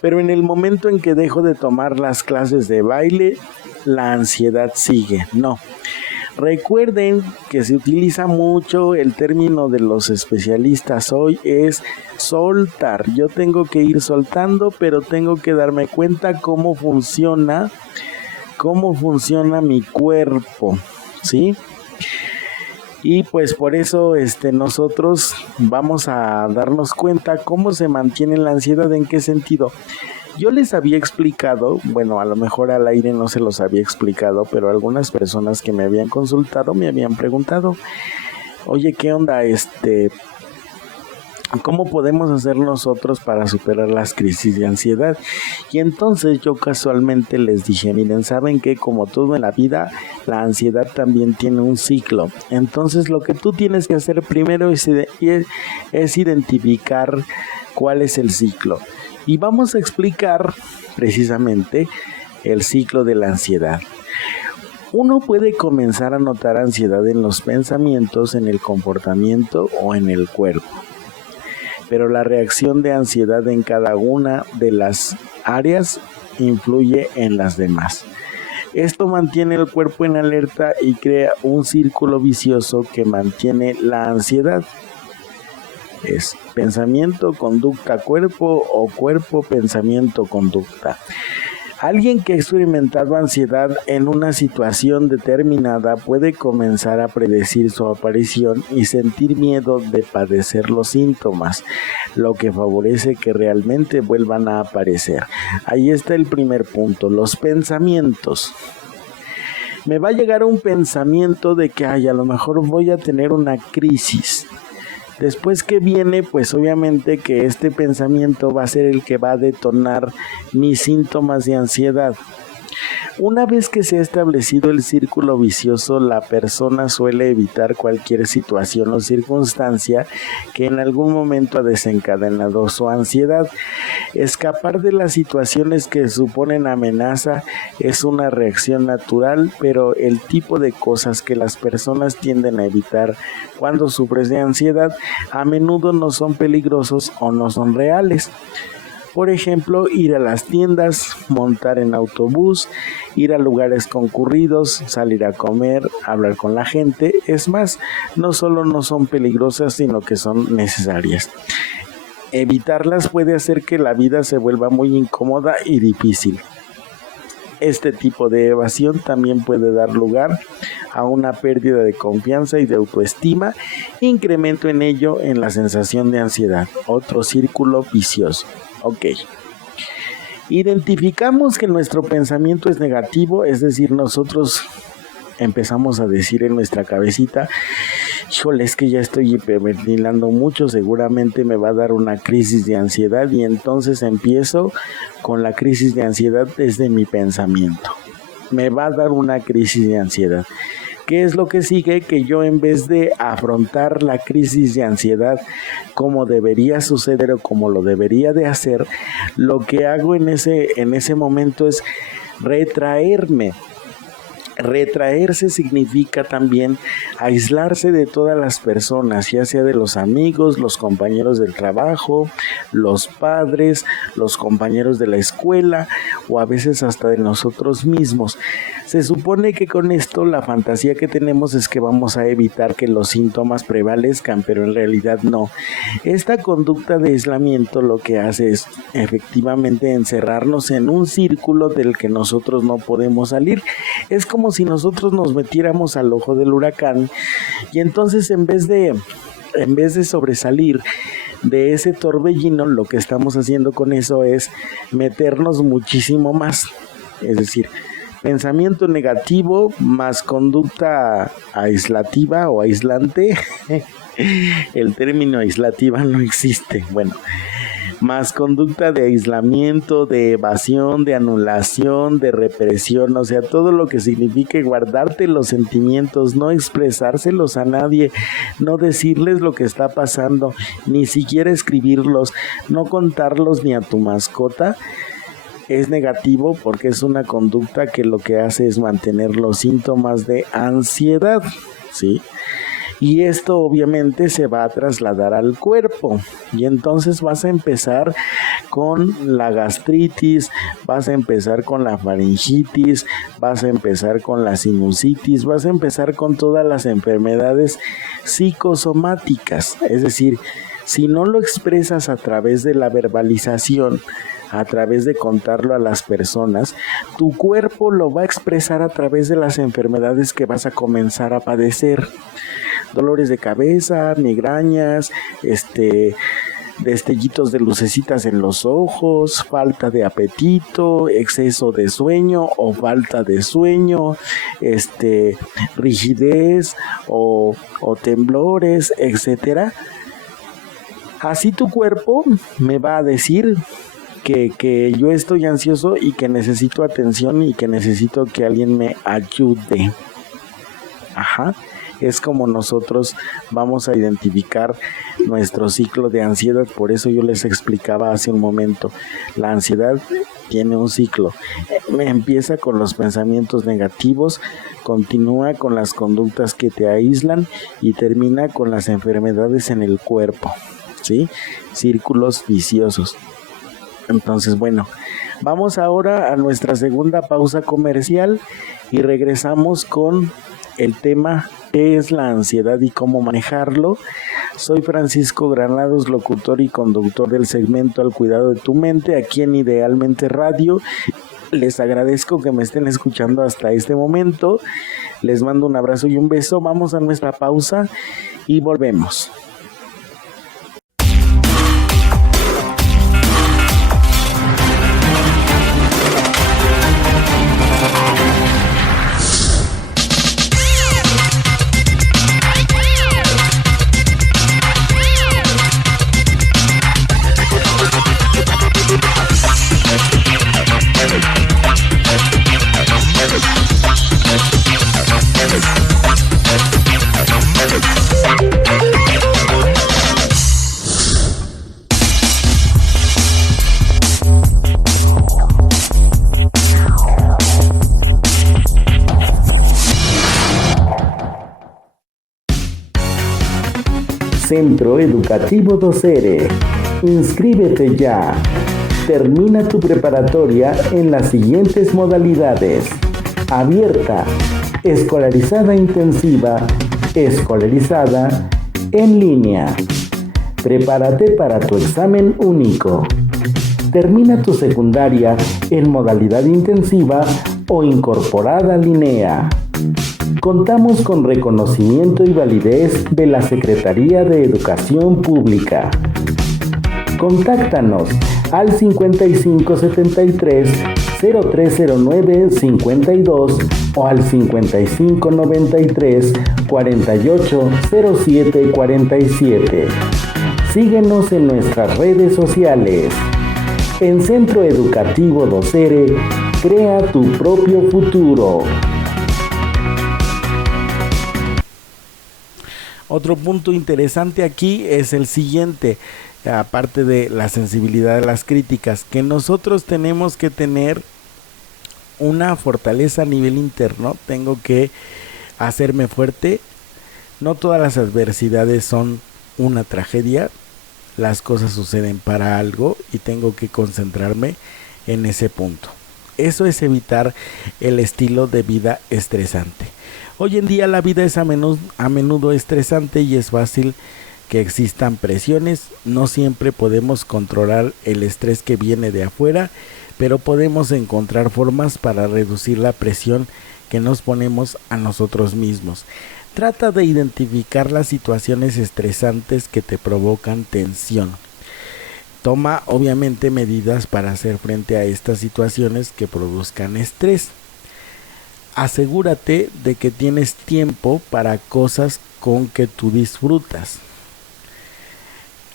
Pero en el momento en que dejo de tomar las clases de baile, la ansiedad sigue. No. Recuerden que se utiliza mucho el término de los especialistas hoy, es soltar. Yo tengo que ir soltando, pero tengo que darme cuenta cómo funciona mi cuerpo, ¿sí? Y pues por eso nosotros vamos a darnos cuenta cómo se mantiene la ansiedad, en qué sentido. Yo les había explicado, bueno, a lo mejor al aire no se los había explicado, pero algunas personas que me habían consultado me habían preguntado, oye, ¿qué onda? ¿Cómo podemos hacer nosotros para superar las crisis de ansiedad? Y entonces yo casualmente les dije, miren, ¿saben qué? Como todo en la vida, la ansiedad también tiene un ciclo. Entonces lo que tú tienes que hacer primero es identificar cuál es el ciclo. Y vamos a explicar precisamente el ciclo de la ansiedad. Uno puede comenzar a notar ansiedad en los pensamientos, en el comportamiento o en el cuerpo. Pero la reacción de ansiedad en cada una de las áreas influye en las demás. Esto mantiene el cuerpo en alerta y crea un círculo vicioso que mantiene la ansiedad. Es pensamiento, conducta, cuerpo o cuerpo, pensamiento, conducta. Alguien que ha experimentado ansiedad en una situación determinada puede comenzar a predecir su aparición y sentir miedo de padecer los síntomas, lo que favorece que realmente vuelvan a aparecer. Ahí está el primer punto, los pensamientos. Me va a llegar un pensamiento de que a lo mejor voy a tener una crisis. Después que viene, pues obviamente que este pensamiento va a ser el que va a detonar mis síntomas de ansiedad. Una vez que se ha establecido el círculo vicioso, la persona suele evitar cualquier situación o circunstancia que en algún momento ha desencadenado su ansiedad. Escapar de las situaciones que suponen amenaza es una reacción natural, pero el tipo de cosas que las personas tienden a evitar cuando sufren de ansiedad a menudo no son peligrosos o no son reales. Por ejemplo, ir a las tiendas, montar en autobús, ir a lugares concurridos, salir a comer, hablar con la gente. Es más, no solo no son peligrosas, sino que son necesarias. Evitarlas puede hacer que la vida se vuelva muy incómoda y difícil. Este tipo de evasión también puede dar lugar a una pérdida de confianza y de autoestima, incremento en ello en la sensación de ansiedad, otro círculo vicioso. Ok. Identificamos que nuestro pensamiento es negativo, es decir, nosotros empezamos a decir en nuestra cabecita, híjole, es que ya estoy hiperventilando mucho, seguramente me va a dar una crisis de ansiedad, y entonces empiezo con la crisis de ansiedad desde mi pensamiento. Me va a dar una crisis de ansiedad. ¿Qué es lo que sigue? Que yo, en vez de afrontar la crisis de ansiedad como debería suceder o como lo debería de hacer, lo que hago en ese momento es retraerme. Retraerse significa también aislarse de todas las personas, ya sea de los amigos, los compañeros del trabajo, los padres, los compañeros de la escuela o a veces hasta de nosotros mismos. Se supone que con esto la fantasía que tenemos es que vamos a evitar que los síntomas prevalezcan, pero en realidad no. Esta conducta de aislamiento lo que hace es efectivamente encerrarnos en un círculo del que nosotros no podemos salir. Es como si nosotros nos metiéramos al ojo del huracán y entonces en vez de sobresalir de ese torbellino, lo que estamos haciendo con eso es meternos muchísimo más. Es decir, pensamiento negativo más conducta aislativa o aislante. El término aislativa no existe. Bueno, más conducta de aislamiento, de evasión, de anulación, de represión, o sea, todo lo que signifique guardarte los sentimientos, no expresárselos a nadie, no decirles lo que está pasando, ni siquiera escribirlos, no contarlos ni a tu mascota. Es negativo porque es una conducta que lo que hace es mantener los síntomas de ansiedad, ¿sí? Y esto obviamente se va a trasladar al cuerpo y entonces vas a empezar con la gastritis, vas a empezar con la faringitis, vas a empezar con la sinusitis, vas a empezar con todas las enfermedades psicosomáticas. Es decir, si no lo expresas a través de la verbalización, a través de contarlo a las personas, tu cuerpo lo va a expresar a través de las enfermedades que vas a comenzar a padecer. Dolores de cabeza, migrañas, destellitos de lucecitas en los ojos, falta de apetito, exceso de sueño o falta de sueño, rigidez o temblores, etcétera. Así tu cuerpo me va a decir que yo estoy ansioso y que necesito atención y que necesito que alguien me ayude. Es como nosotros vamos a identificar nuestro ciclo de ansiedad. Por eso yo les explicaba hace un momento, la ansiedad tiene un ciclo. Empieza con los pensamientos negativos, continúa con las conductas que te aíslan y termina con las enfermedades en el cuerpo, ¿sí? Círculos viciosos. Entonces, bueno, vamos ahora a nuestra segunda pausa comercial y regresamos con el tema ¿qué es la ansiedad y cómo manejarlo? Soy Francisco Granados, locutor y conductor del segmento Al Cuidado de tu Mente, aquí en Idealmente Radio. Les agradezco que me estén escuchando hasta este momento. Les mando un abrazo y un beso. Vamos a nuestra pausa y volvemos. Centro Educativo Docere. Inscríbete ya. Termina tu preparatoria en las siguientes modalidades: abierta, escolarizada intensiva, escolarizada, en línea. Prepárate para tu examen único. Termina tu secundaria en modalidad intensiva o incorporada LINEA. Contamos con reconocimiento y validez de la Secretaría de Educación Pública. Contáctanos al 5573-0309-52 o al 5593-480747. Síguenos en nuestras redes sociales. En Centro Educativo Docere, crea tu propio futuro. Otro punto interesante aquí es el siguiente, aparte de la sensibilidad de las críticas, que nosotros tenemos que tener una fortaleza a nivel interno. Tengo que hacerme fuerte. No todas las adversidades son una tragedia, las cosas suceden para algo y tengo que concentrarme en ese punto. Eso es evitar el estilo de vida estresante. Hoy en día la vida es a menudo estresante y es fácil que existan presiones. No siempre podemos controlar el estrés que viene de afuera, pero podemos encontrar formas para reducir la presión que nos ponemos a nosotros mismos. Trata de identificar las situaciones estresantes que te provocan tensión. Toma obviamente medidas para hacer frente a estas situaciones que produzcan estrés. Asegúrate de que tienes tiempo para cosas con que tú disfrutas.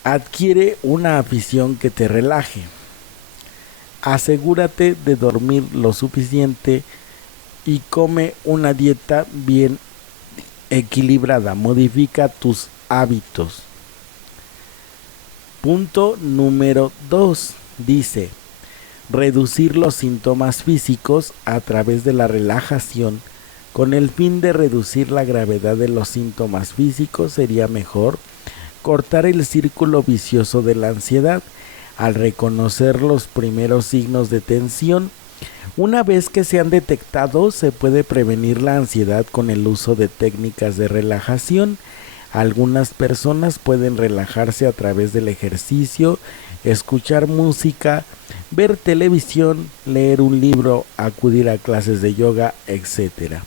Adquiere una afición que te relaje. Asegúrate de dormir lo suficiente y come una dieta bien equilibrada. Modifica tus hábitos. Punto número 2. Dice, reducir los síntomas físicos a través de la relajación. Con el fin de reducir la gravedad de los síntomas físicos, sería mejor cortar el círculo vicioso de la ansiedad al reconocer los primeros signos de tensión. Una vez que se han detectado, se puede prevenir la ansiedad con el uso de técnicas de relajación. Algunas personas pueden relajarse a través del ejercicio, escuchar música, ver televisión, leer un libro, acudir a clases de yoga, etc.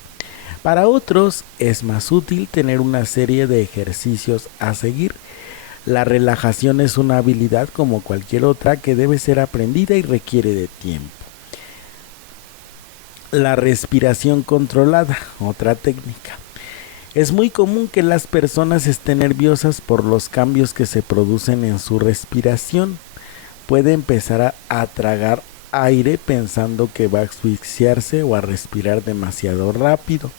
Para otros es más útil tener una serie de ejercicios a seguir. La relajación es una habilidad como cualquier otra que debe ser aprendida y requiere de tiempo. La respiración controlada, otra técnica. Es muy común que las personas estén nerviosas por los cambios que se producen en su respiración. Puede empezar a tragar aire pensando que va a asfixiarse o a respirar demasiado rápido.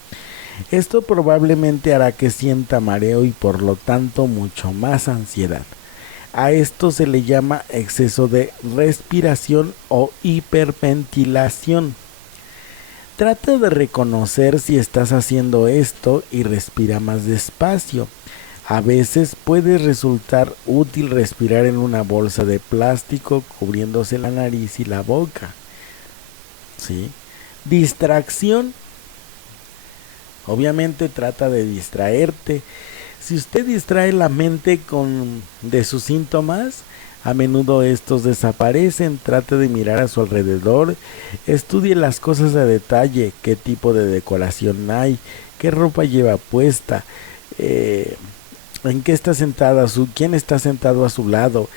Esto probablemente hará que sienta mareo y por lo tanto mucho más ansiedad. A esto se le llama exceso de respiración o hiperventilación. Trata de reconocer si estás haciendo esto y respira más despacio. A veces puede resultar útil respirar en una bolsa de plástico cubriéndose la nariz y la boca. ¿Sí? Distracción. Obviamente trata de distraerte. Si usted distrae la mente de sus síntomas, a menudo estos desaparecen. Trate de mirar a su alrededor, estudie las cosas a detalle, qué tipo de decoración hay, qué ropa lleva puesta, en qué está sentada, quién está sentado a su lado.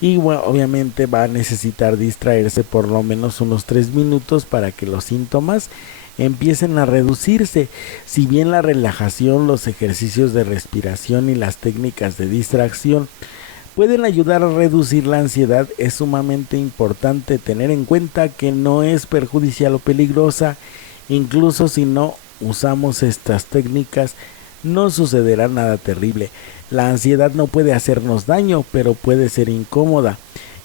Y bueno, obviamente va a necesitar distraerse por lo menos unos 3 minutos para que los síntomas empiecen a reducirse. Si bien la relajación, los ejercicios de respiración y las técnicas de distracción pueden ayudar a reducir la ansiedad, es sumamente importante tener en cuenta que no es perjudicial o peligrosa. Incluso si no usamos estas técnicas, no sucederá nada terrible. La ansiedad no puede hacernos daño, pero puede ser incómoda.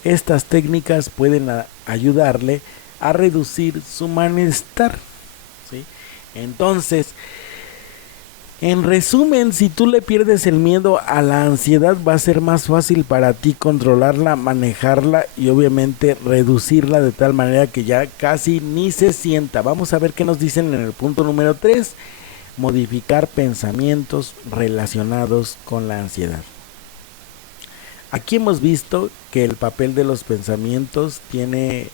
Estas técnicas pueden ayudarle a reducir su malestar. ¿Sí? Entonces, en resumen, si tú le pierdes el miedo a la ansiedad, va a ser más fácil para ti controlarla, manejarla y obviamente reducirla de tal manera que ya casi ni se sienta. Vamos a ver qué nos dicen en el punto número 3. Modificar pensamientos relacionados con la ansiedad. Aquí hemos visto que el papel de los pensamientos tiene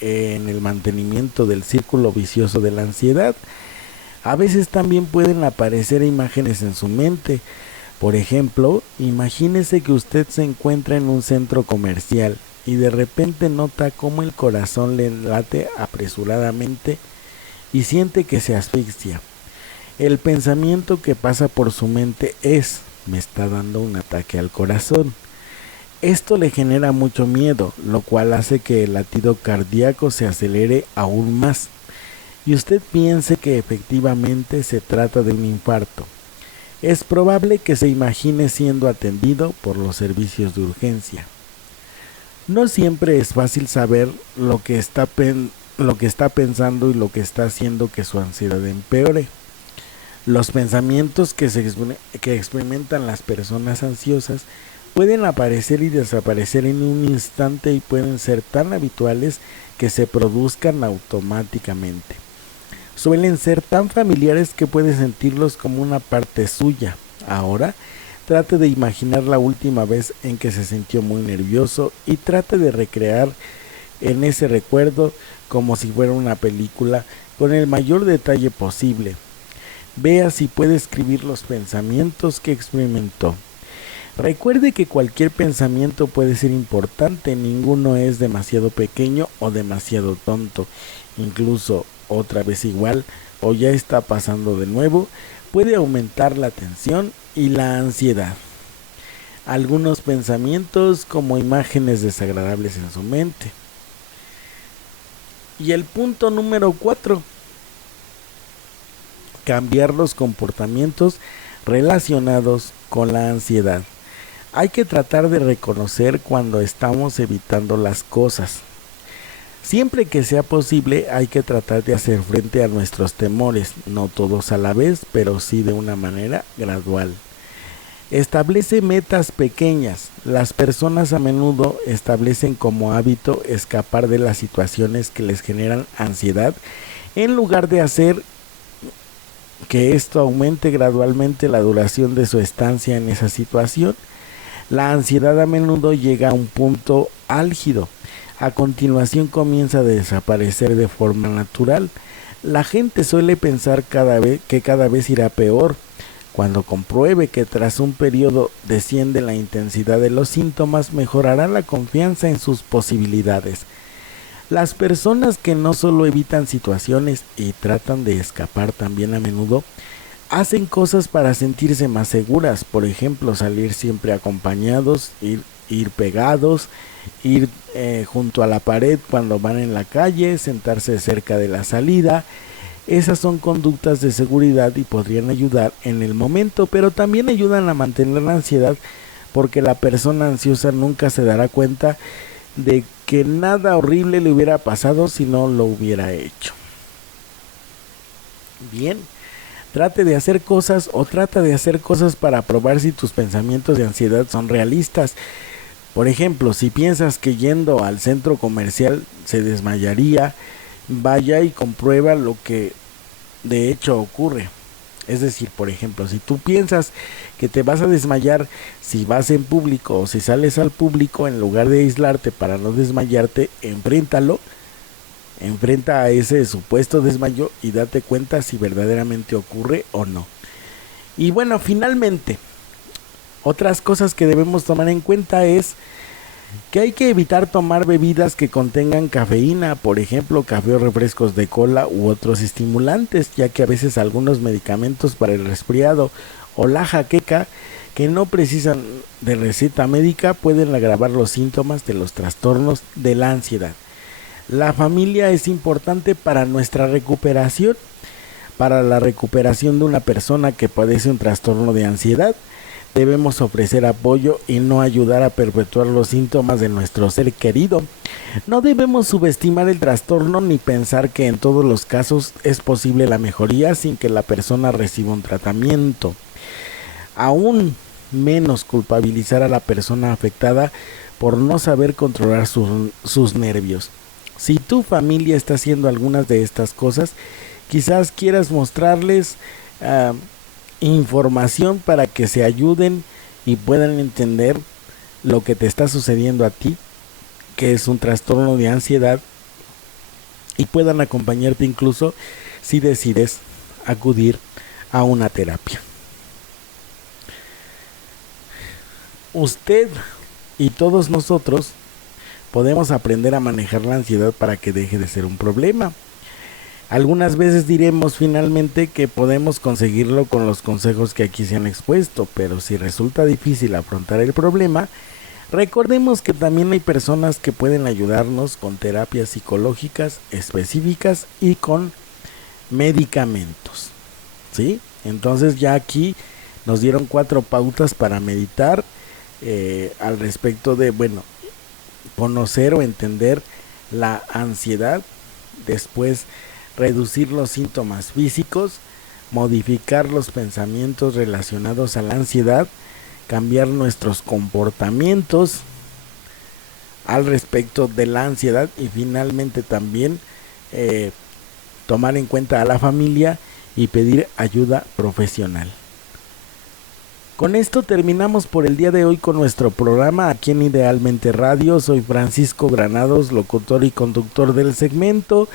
en el mantenimiento del círculo vicioso de la ansiedad. A veces también pueden aparecer imágenes en su mente. Por ejemplo, imagínese que usted se encuentra en un centro comercial y de repente nota cómo el corazón le late apresuradamente y siente que se asfixia. El pensamiento que pasa por su mente es: me está dando un ataque al corazón. Esto le genera mucho miedo, lo cual hace que el latido cardíaco se acelere aún más y usted piense que efectivamente se trata de un infarto. Es probable que se imagine siendo atendido por los servicios de urgencia. No siempre es fácil saber lo que está pensando y lo que está haciendo que su ansiedad empeore. Los pensamientos que experimentan las personas ansiosas pueden aparecer y desaparecer en un instante y pueden ser tan habituales que se produzcan automáticamente. Suelen ser tan familiares que puede sentirlos como una parte suya. Ahora, trate de imaginar la última vez en que se sintió muy nervioso y trate de recrear en ese recuerdo como si fuera una película con el mayor detalle posible. Vea si puede escribir los pensamientos que experimentó. Recuerde que cualquier pensamiento puede ser importante, ninguno es demasiado pequeño o demasiado tonto. Incluso otra vez igual o ya está pasando de nuevo puede aumentar la tensión y la ansiedad. algunos pensamientos como imágenes desagradables en su mente. Y el punto número 4, cambiar los comportamientos relacionados con la ansiedad. Hay que tratar de reconocer cuando estamos evitando las cosas. Siempre que sea posible hay que tratar de hacer frente a nuestros temores, no todos a la vez, pero sí de una manera gradual. Establece metas pequeñas. Las personas a menudo establecen como hábito escapar de las situaciones que les generan ansiedad, en lugar de hacer que esto aumente gradualmente la duración de su estancia en esa situación. La ansiedad a menudo llega a un punto álgido. A continuación comienza a desaparecer de forma natural. La gente suele pensar que cada vez irá peor. Cuando compruebe que tras un periodo desciende la intensidad de los síntomas, mejorará la confianza en sus posibilidades. Las personas que no solo evitan situaciones y tratan de escapar también a menudo, hacen cosas para sentirse más seguras. Por ejemplo, salir siempre acompañados, ir pegados, ir junto a la pared cuando van en la calle, sentarse cerca de la salida. Esas son conductas de seguridad y podrían ayudar en el momento, pero también ayudan a mantener la ansiedad, porque la persona ansiosa nunca se dará cuenta de que nada horrible le hubiera pasado si no lo hubiera hecho. Bien, trata de hacer cosas para probar si tus pensamientos de ansiedad son realistas. Por ejemplo, si piensas que yendo al centro comercial se desmayaría, vaya y comprueba lo que de hecho ocurre. Es decir, por ejemplo, si tú piensas que te vas a desmayar si vas en público o si sales al público, en lugar de aislarte para no desmayarte, enfrenta a ese supuesto desmayo y date cuenta si verdaderamente ocurre o no. Y bueno, finalmente, otras cosas que debemos tomar en cuenta es que hay que evitar tomar bebidas que contengan cafeína, por ejemplo, café o refrescos de cola u otros estimulantes, ya que a veces algunos medicamentos para el resfriado o la jaqueca que no precisan de receta médica pueden agravar los síntomas de los trastornos de la ansiedad. La familia es importante para nuestra recuperación. Para la recuperación de una persona que padece un trastorno de ansiedad, debemos ofrecer apoyo y no ayudar a perpetuar los síntomas de nuestro ser querido. No debemos subestimar el trastorno ni pensar que en todos los casos es posible la mejoría sin que la persona reciba un tratamiento. Aún menos culpabilizar a la persona afectada por no saber controlar sus nervios. Si tu familia está haciendo algunas de estas cosas, quizás quieras mostrarles información para que se ayuden y puedan entender lo que te está sucediendo a ti, que es un trastorno de ansiedad, y puedan acompañarte incluso si decides acudir a una terapia. Usted y todos nosotros podemos aprender a manejar la ansiedad para que deje de ser un problema. Algunas veces diremos finalmente que podemos conseguirlo con los consejos que aquí se han expuesto, pero si resulta difícil afrontar el problema, recordemos que también hay personas que pueden ayudarnos con terapias psicológicas específicas y con medicamentos, ¿sí? Entonces ya aquí nos dieron 4 pautas para meditar al respecto de, conocer o entender la ansiedad, después reducir los síntomas físicos, modificar los pensamientos relacionados a la ansiedad, cambiar nuestros comportamientos al respecto de la ansiedad y finalmente también tomar en cuenta a la familia y pedir ayuda profesional. Con esto terminamos por el día de hoy con nuestro programa aquí en Idealmente Radio. Soy Francisco Granados, locutor y conductor del segmento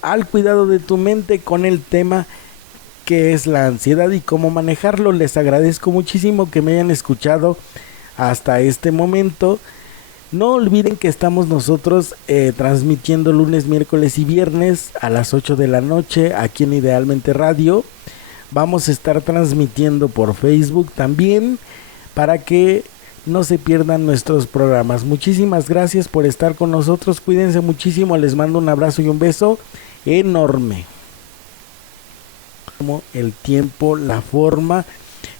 Al Cuidado de tu Mente, con el tema que es la ansiedad y cómo manejarlo. Les agradezco muchísimo que me hayan escuchado hasta este momento. No olviden que estamos nosotros transmitiendo lunes, miércoles y viernes a las 8 de la noche aquí en Idealmente Radio. Vamos a estar transmitiendo por Facebook también para que no se pierdan nuestros programas. Muchísimas gracias por estar con nosotros, cuídense muchísimo, les mando un abrazo y un beso enorme. El tiempo, la forma,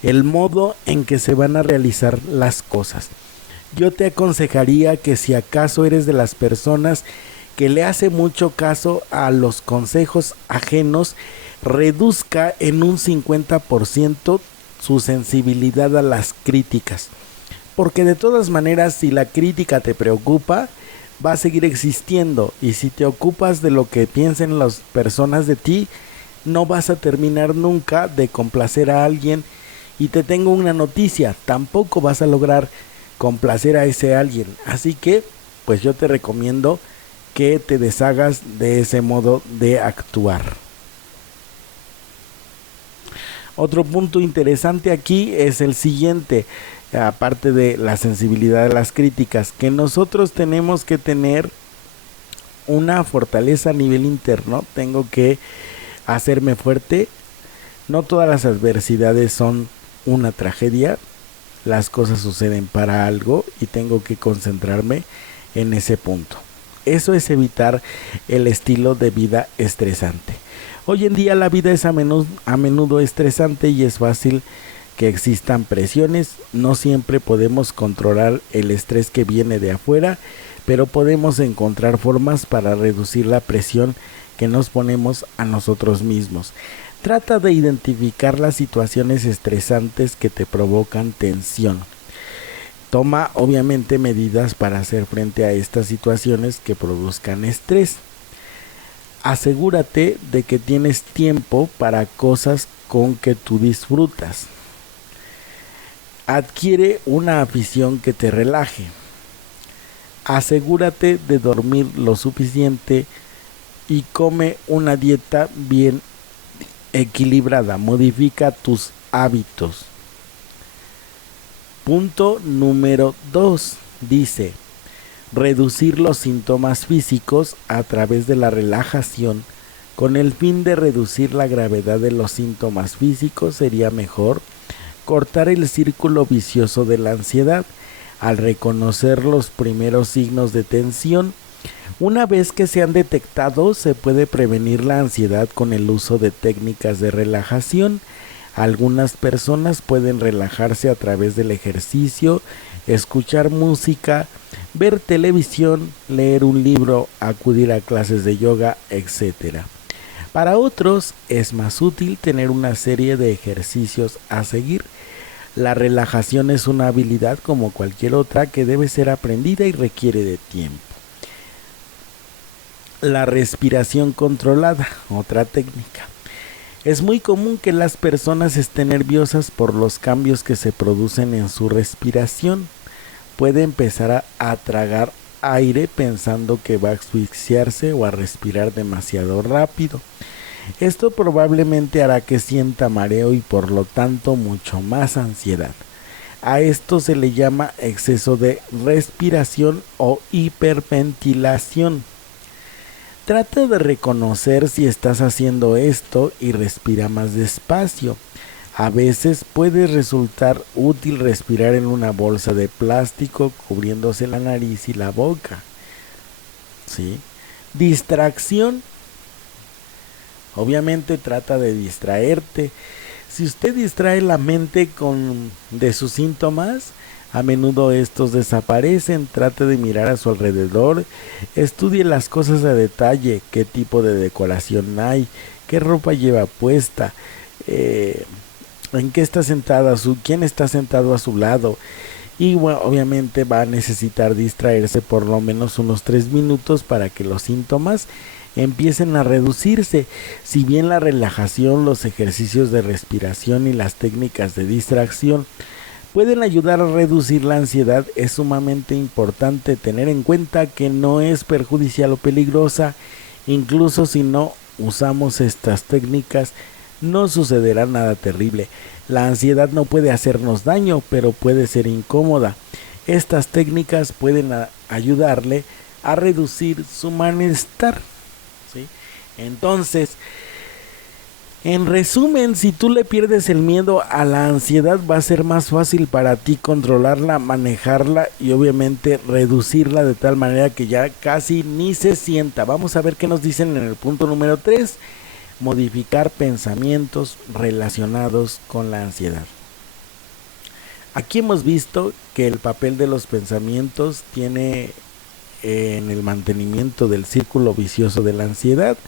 el modo en que se van a realizar las cosas. Yo te aconsejaría que si acaso eres de las personas que le hace mucho caso a los consejos ajenos, reduzca en un 50% su sensibilidad a las críticas. Porque de todas maneras, si la crítica te preocupa, va a seguir existiendo. Y si te ocupas de lo que piensen las personas de ti, no vas a terminar nunca de complacer a alguien. Y te tengo una noticia, tampoco vas a lograr complacer a ese alguien. Así que, pues yo te recomiendo que te deshagas de ese modo de actuar. Otro punto interesante aquí es el siguiente, aparte de la sensibilidad de las críticas, que nosotros tenemos que tener una fortaleza a nivel interno. Tengo que hacerme fuerte. No todas las adversidades son una tragedia, las cosas suceden para algo y tengo que concentrarme en ese punto. Eso es evitar el estilo de vida estresante. Hoy en día la vida es a menudo estresante y es fácil que existan presiones. No siempre podemos controlar el estrés que viene de afuera, pero podemos encontrar formas para reducir la presión que nos ponemos a nosotros mismos. Trata de identificar las situaciones estresantes que te provocan tensión. Toma obviamente medidas para hacer frente a estas situaciones que produzcan estrés. Asegúrate de que tienes tiempo para cosas con que tú disfrutas. Adquiere una afición que te relaje. Asegúrate de dormir lo suficiente y come una dieta bien equilibrada. Modifica tus hábitos. Punto número 2. Dice, reducir los síntomas físicos a través de la relajación. Con el fin de reducir la gravedad de los síntomas físicos, sería mejor cortar el círculo vicioso de la ansiedad al reconocer los primeros signos de tensión. Una vez que se han detectado, se puede prevenir la ansiedad con el uso de técnicas de relajación. Algunas personas pueden relajarse a través del ejercicio, escuchar música, ver televisión, leer un libro, acudir a clases de yoga, etc. Para otros es más útil tener una serie de ejercicios a seguir. La relajación es una habilidad como cualquier otra que debe ser aprendida y requiere de tiempo. La respiración controlada, otra técnica. Es muy común que las personas estén nerviosas por los cambios que se producen en su respiración. Puede empezar a tragar aire pensando que va a asfixiarse o a respirar demasiado rápido. Esto probablemente hará que sienta mareo y por lo tanto mucho más ansiedad. A esto se le llama exceso de respiración o hiperventilación. Trata de reconocer si estás haciendo esto y respira más despacio. A veces puede resultar útil respirar en una bolsa de plástico cubriéndose la nariz y la boca. ¿Sí? Distracción. Obviamente trata de distraerte. Si usted distrae la mente de sus síntomas, a menudo estos desaparecen. Trate de mirar a su alrededor, estudie las cosas a detalle, qué tipo de decoración hay, qué ropa lleva puesta, en qué está sentada, quién está sentado a su lado. Y bueno, obviamente va a necesitar distraerse por lo menos unos 3 minutos para que los síntomas empiecen a reducirse. Si bien la relajación, los ejercicios de respiración y las técnicas de distracción pueden ayudar a reducir la ansiedad, es sumamente importante tener en cuenta que no es perjudicial o peligrosa. Incluso si no usamos estas técnicas, no sucederá nada terrible. La ansiedad no puede hacernos daño, pero puede ser incómoda. Estas técnicas pueden ayudarle a reducir su malestar, ¿sí? Entonces, En resumen, si tú le pierdes el miedo a la ansiedad, va a ser más fácil para ti controlarla, manejarla y obviamente reducirla de tal manera que ya casi ni se sienta. Vamos a ver qué nos dicen en el punto número 3, modificar pensamientos relacionados con la ansiedad. Aquí hemos visto que el papel de los pensamientos tiene en el mantenimiento del círculo vicioso de la ansiedad.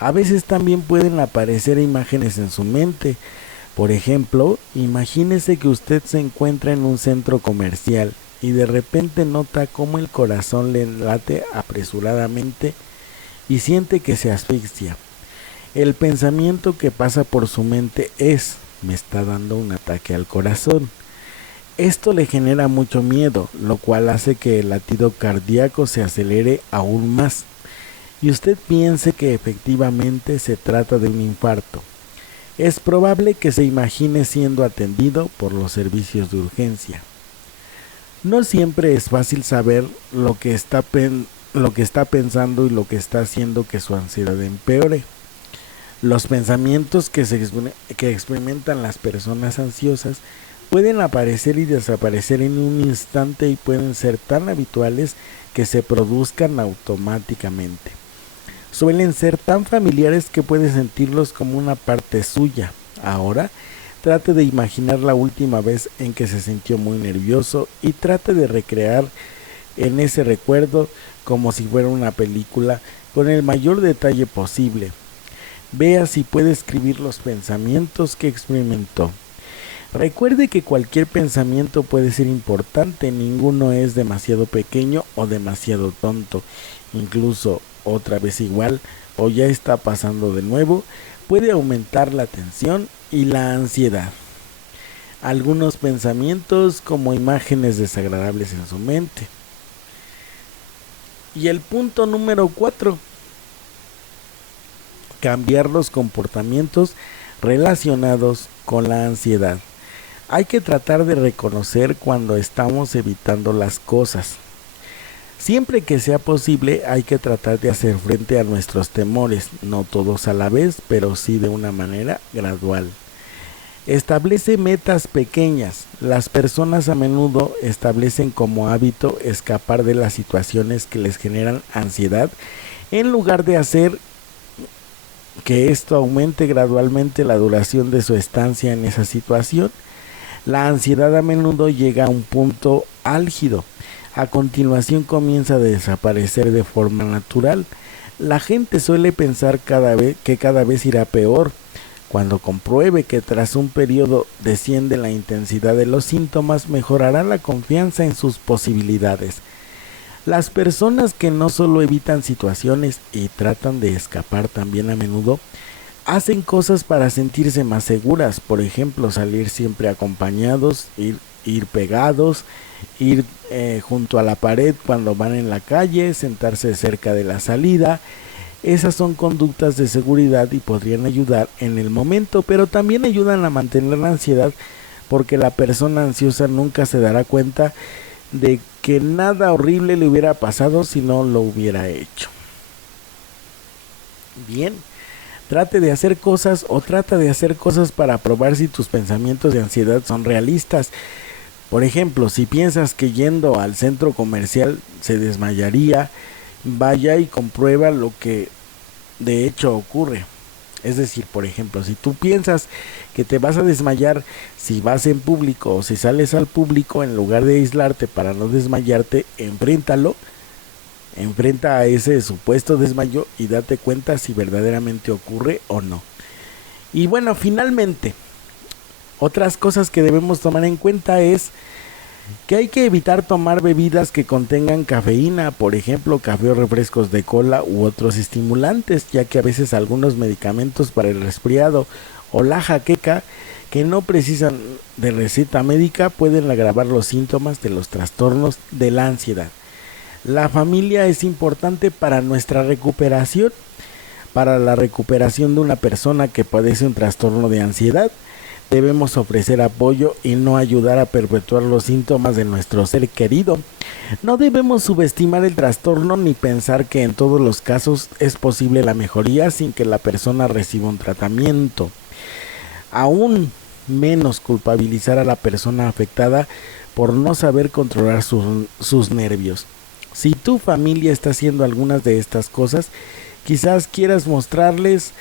A veces también pueden aparecer imágenes en su mente. Por ejemplo, imagínese que usted se encuentra en un centro comercial y de repente nota cómo el corazón le late apresuradamente y siente que se asfixia. El pensamiento que pasa por su mente es: me está dando un ataque al corazón. Esto le genera mucho miedo, lo cual hace que el latido cardíaco se acelere aún más y usted piense que efectivamente se trata de un infarto. Es probable que se imagine siendo atendido por los servicios de urgencia. No siempre es fácil saber lo que está pensando y lo que está haciendo que su ansiedad empeore. Los pensamientos que experimentan las personas ansiosas pueden aparecer y desaparecer en un instante y pueden ser tan habituales que se produzcan automáticamente. Suelen ser tan familiares que puede sentirlos como una parte suya. Ahora, trate de imaginar la última vez en que se sintió muy nervioso y trate de recrear en ese recuerdo como si fuera una película con el mayor detalle posible. Vea si puede escribir los pensamientos que experimentó. Recuerde que cualquier pensamiento puede ser importante, ninguno es demasiado pequeño o demasiado tonto. Incluso otra vez igual o ya está pasando de nuevo, puede aumentar la tensión y la ansiedad. Algunos pensamientos como imágenes desagradables en su mente. Y el punto número 4, cambiar los comportamientos relacionados con la ansiedad. Hay que tratar de reconocer cuando estamos evitando las cosas. Siempre que sea posible hay que tratar de hacer frente a nuestros temores, no todos a la vez, pero sí de una manera gradual. Establece metas pequeñas. Las personas a menudo establecen como hábito escapar de las situaciones que les generan ansiedad, en lugar de hacer que esto aumente gradualmente la duración de su estancia en esa situación. La ansiedad a menudo llega a un punto álgido. A continuación comienza a desaparecer de forma natural. La gente suele pensar que cada vez irá peor. Cuando compruebe que tras un periodo desciende la intensidad de los síntomas, mejorará la confianza en sus posibilidades. Las personas que no solo evitan situaciones y tratan de escapar también a menudo, hacen cosas para sentirse más seguras. Por ejemplo, salir siempre acompañados, ir pegados, ir junto a la pared cuando van en la calle, sentarse cerca de la salida. Esas son conductas de seguridad y podrían ayudar en el momento, pero también ayudan a mantener la ansiedad, porque la persona ansiosa nunca se dará cuenta de que nada horrible le hubiera pasado si no lo hubiera hecho. Bien, trata de hacer cosas para probar si tus pensamientos de ansiedad son realistas. Por ejemplo, si piensas que yendo al centro comercial se desmayaría, vaya y comprueba lo que de hecho ocurre. Es decir, por ejemplo, si tú piensas que te vas a desmayar si vas en público o si sales al público, en lugar de aislarte para no desmayarte, enfrenta a ese supuesto desmayo y date cuenta si verdaderamente ocurre o no. Y bueno, finalmente, otras cosas que debemos tomar en cuenta es que hay que evitar tomar bebidas que contengan cafeína, por ejemplo, café o refrescos de cola u otros estimulantes, ya que a veces algunos medicamentos para el resfriado o la jaqueca que no precisan de receta médica pueden agravar los síntomas de los trastornos de la ansiedad. La familia es importante para nuestra recuperación. Para la recuperación de una persona que padece un trastorno de ansiedad, debemos ofrecer apoyo y no ayudar a perpetuar los síntomas de nuestro ser querido. No debemos subestimar el trastorno ni pensar que en todos los casos es posible la mejoría sin que la persona reciba un tratamiento. Aún menos culpabilizar a la persona afectada por no saber controlar sus nervios. Si tu familia está haciendo algunas de estas cosas, quizás quieras mostrarles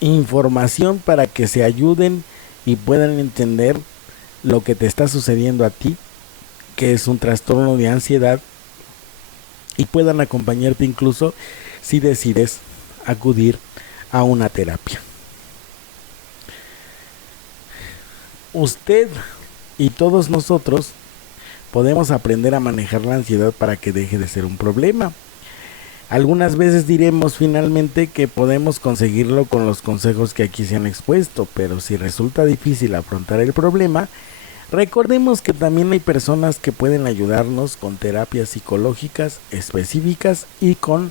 información para que se ayuden y puedan entender lo que te está sucediendo a ti, que es un trastorno de ansiedad, y puedan acompañarte incluso si decides acudir a una terapia. Usted y todos nosotros podemos aprender a manejar la ansiedad para que deje de ser un problema. Algunas veces diremos finalmente que podemos conseguirlo con los consejos que aquí se han expuesto, pero si resulta difícil afrontar el problema, recordemos que también hay personas que pueden ayudarnos con terapias psicológicas específicas y con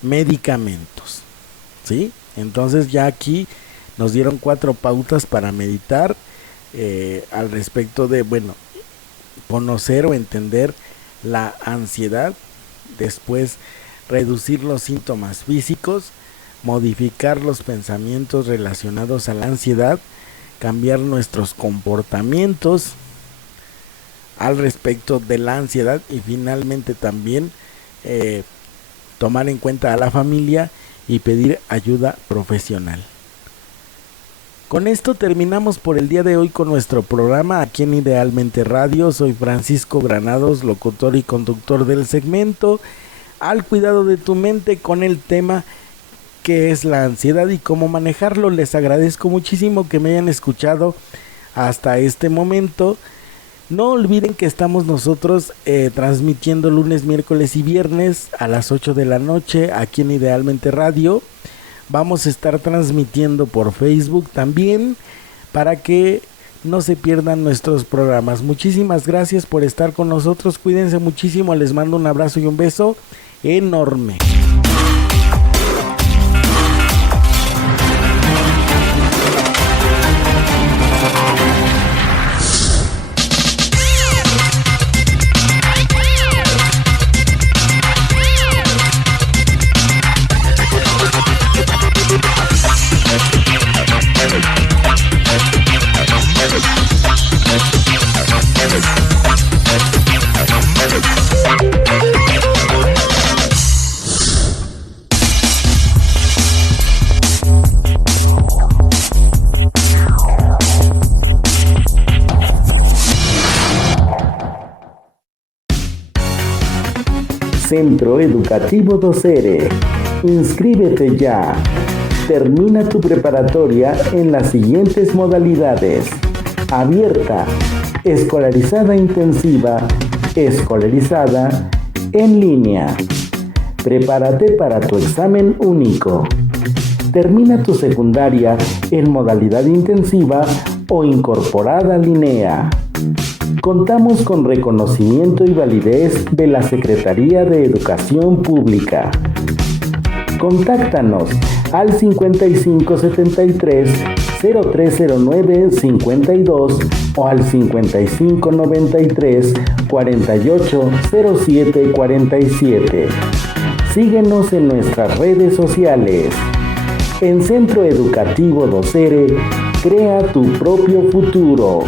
medicamentos, ¿sí? Entonces ya aquí nos dieron 4 pautas para meditar al respecto de, conocer o entender la ansiedad, después reducir los síntomas físicos, modificar los pensamientos relacionados a la ansiedad, cambiar nuestros comportamientos al respecto de la ansiedad y finalmente también tomar en cuenta a la familia y pedir ayuda profesional. Con esto terminamos por el día de hoy con nuestro programa aquí en Idealmente Radio. Soy Francisco Granados, locutor y conductor del segmento Al Cuidado de tu Mente, con el tema que es la ansiedad y cómo manejarlo. Les agradezco muchísimo que me hayan escuchado hasta este momento. No olviden que estamos nosotros transmitiendo lunes, miércoles y viernes a las 8 de la noche aquí en Idealmente Radio. Vamos a estar transmitiendo por Facebook también para que no se pierdan nuestros programas. Muchísimas gracias por estar con nosotros. Cuídense muchísimo. Les mando un abrazo y un beso enorme. Centro Educativo Docere. Inscríbete ya. Termina tu preparatoria en las siguientes modalidades: abierta, escolarizada intensiva, escolarizada, en línea. Prepárate para tu examen único. Termina tu secundaria en modalidad intensiva o incorporada LINEA. Contamos con reconocimiento y validez de la Secretaría de Educación Pública. Contáctanos al 5573-0309-52 o al 5593-480747. Síguenos en nuestras redes sociales. En Centro Educativo Docere, crea tu propio futuro.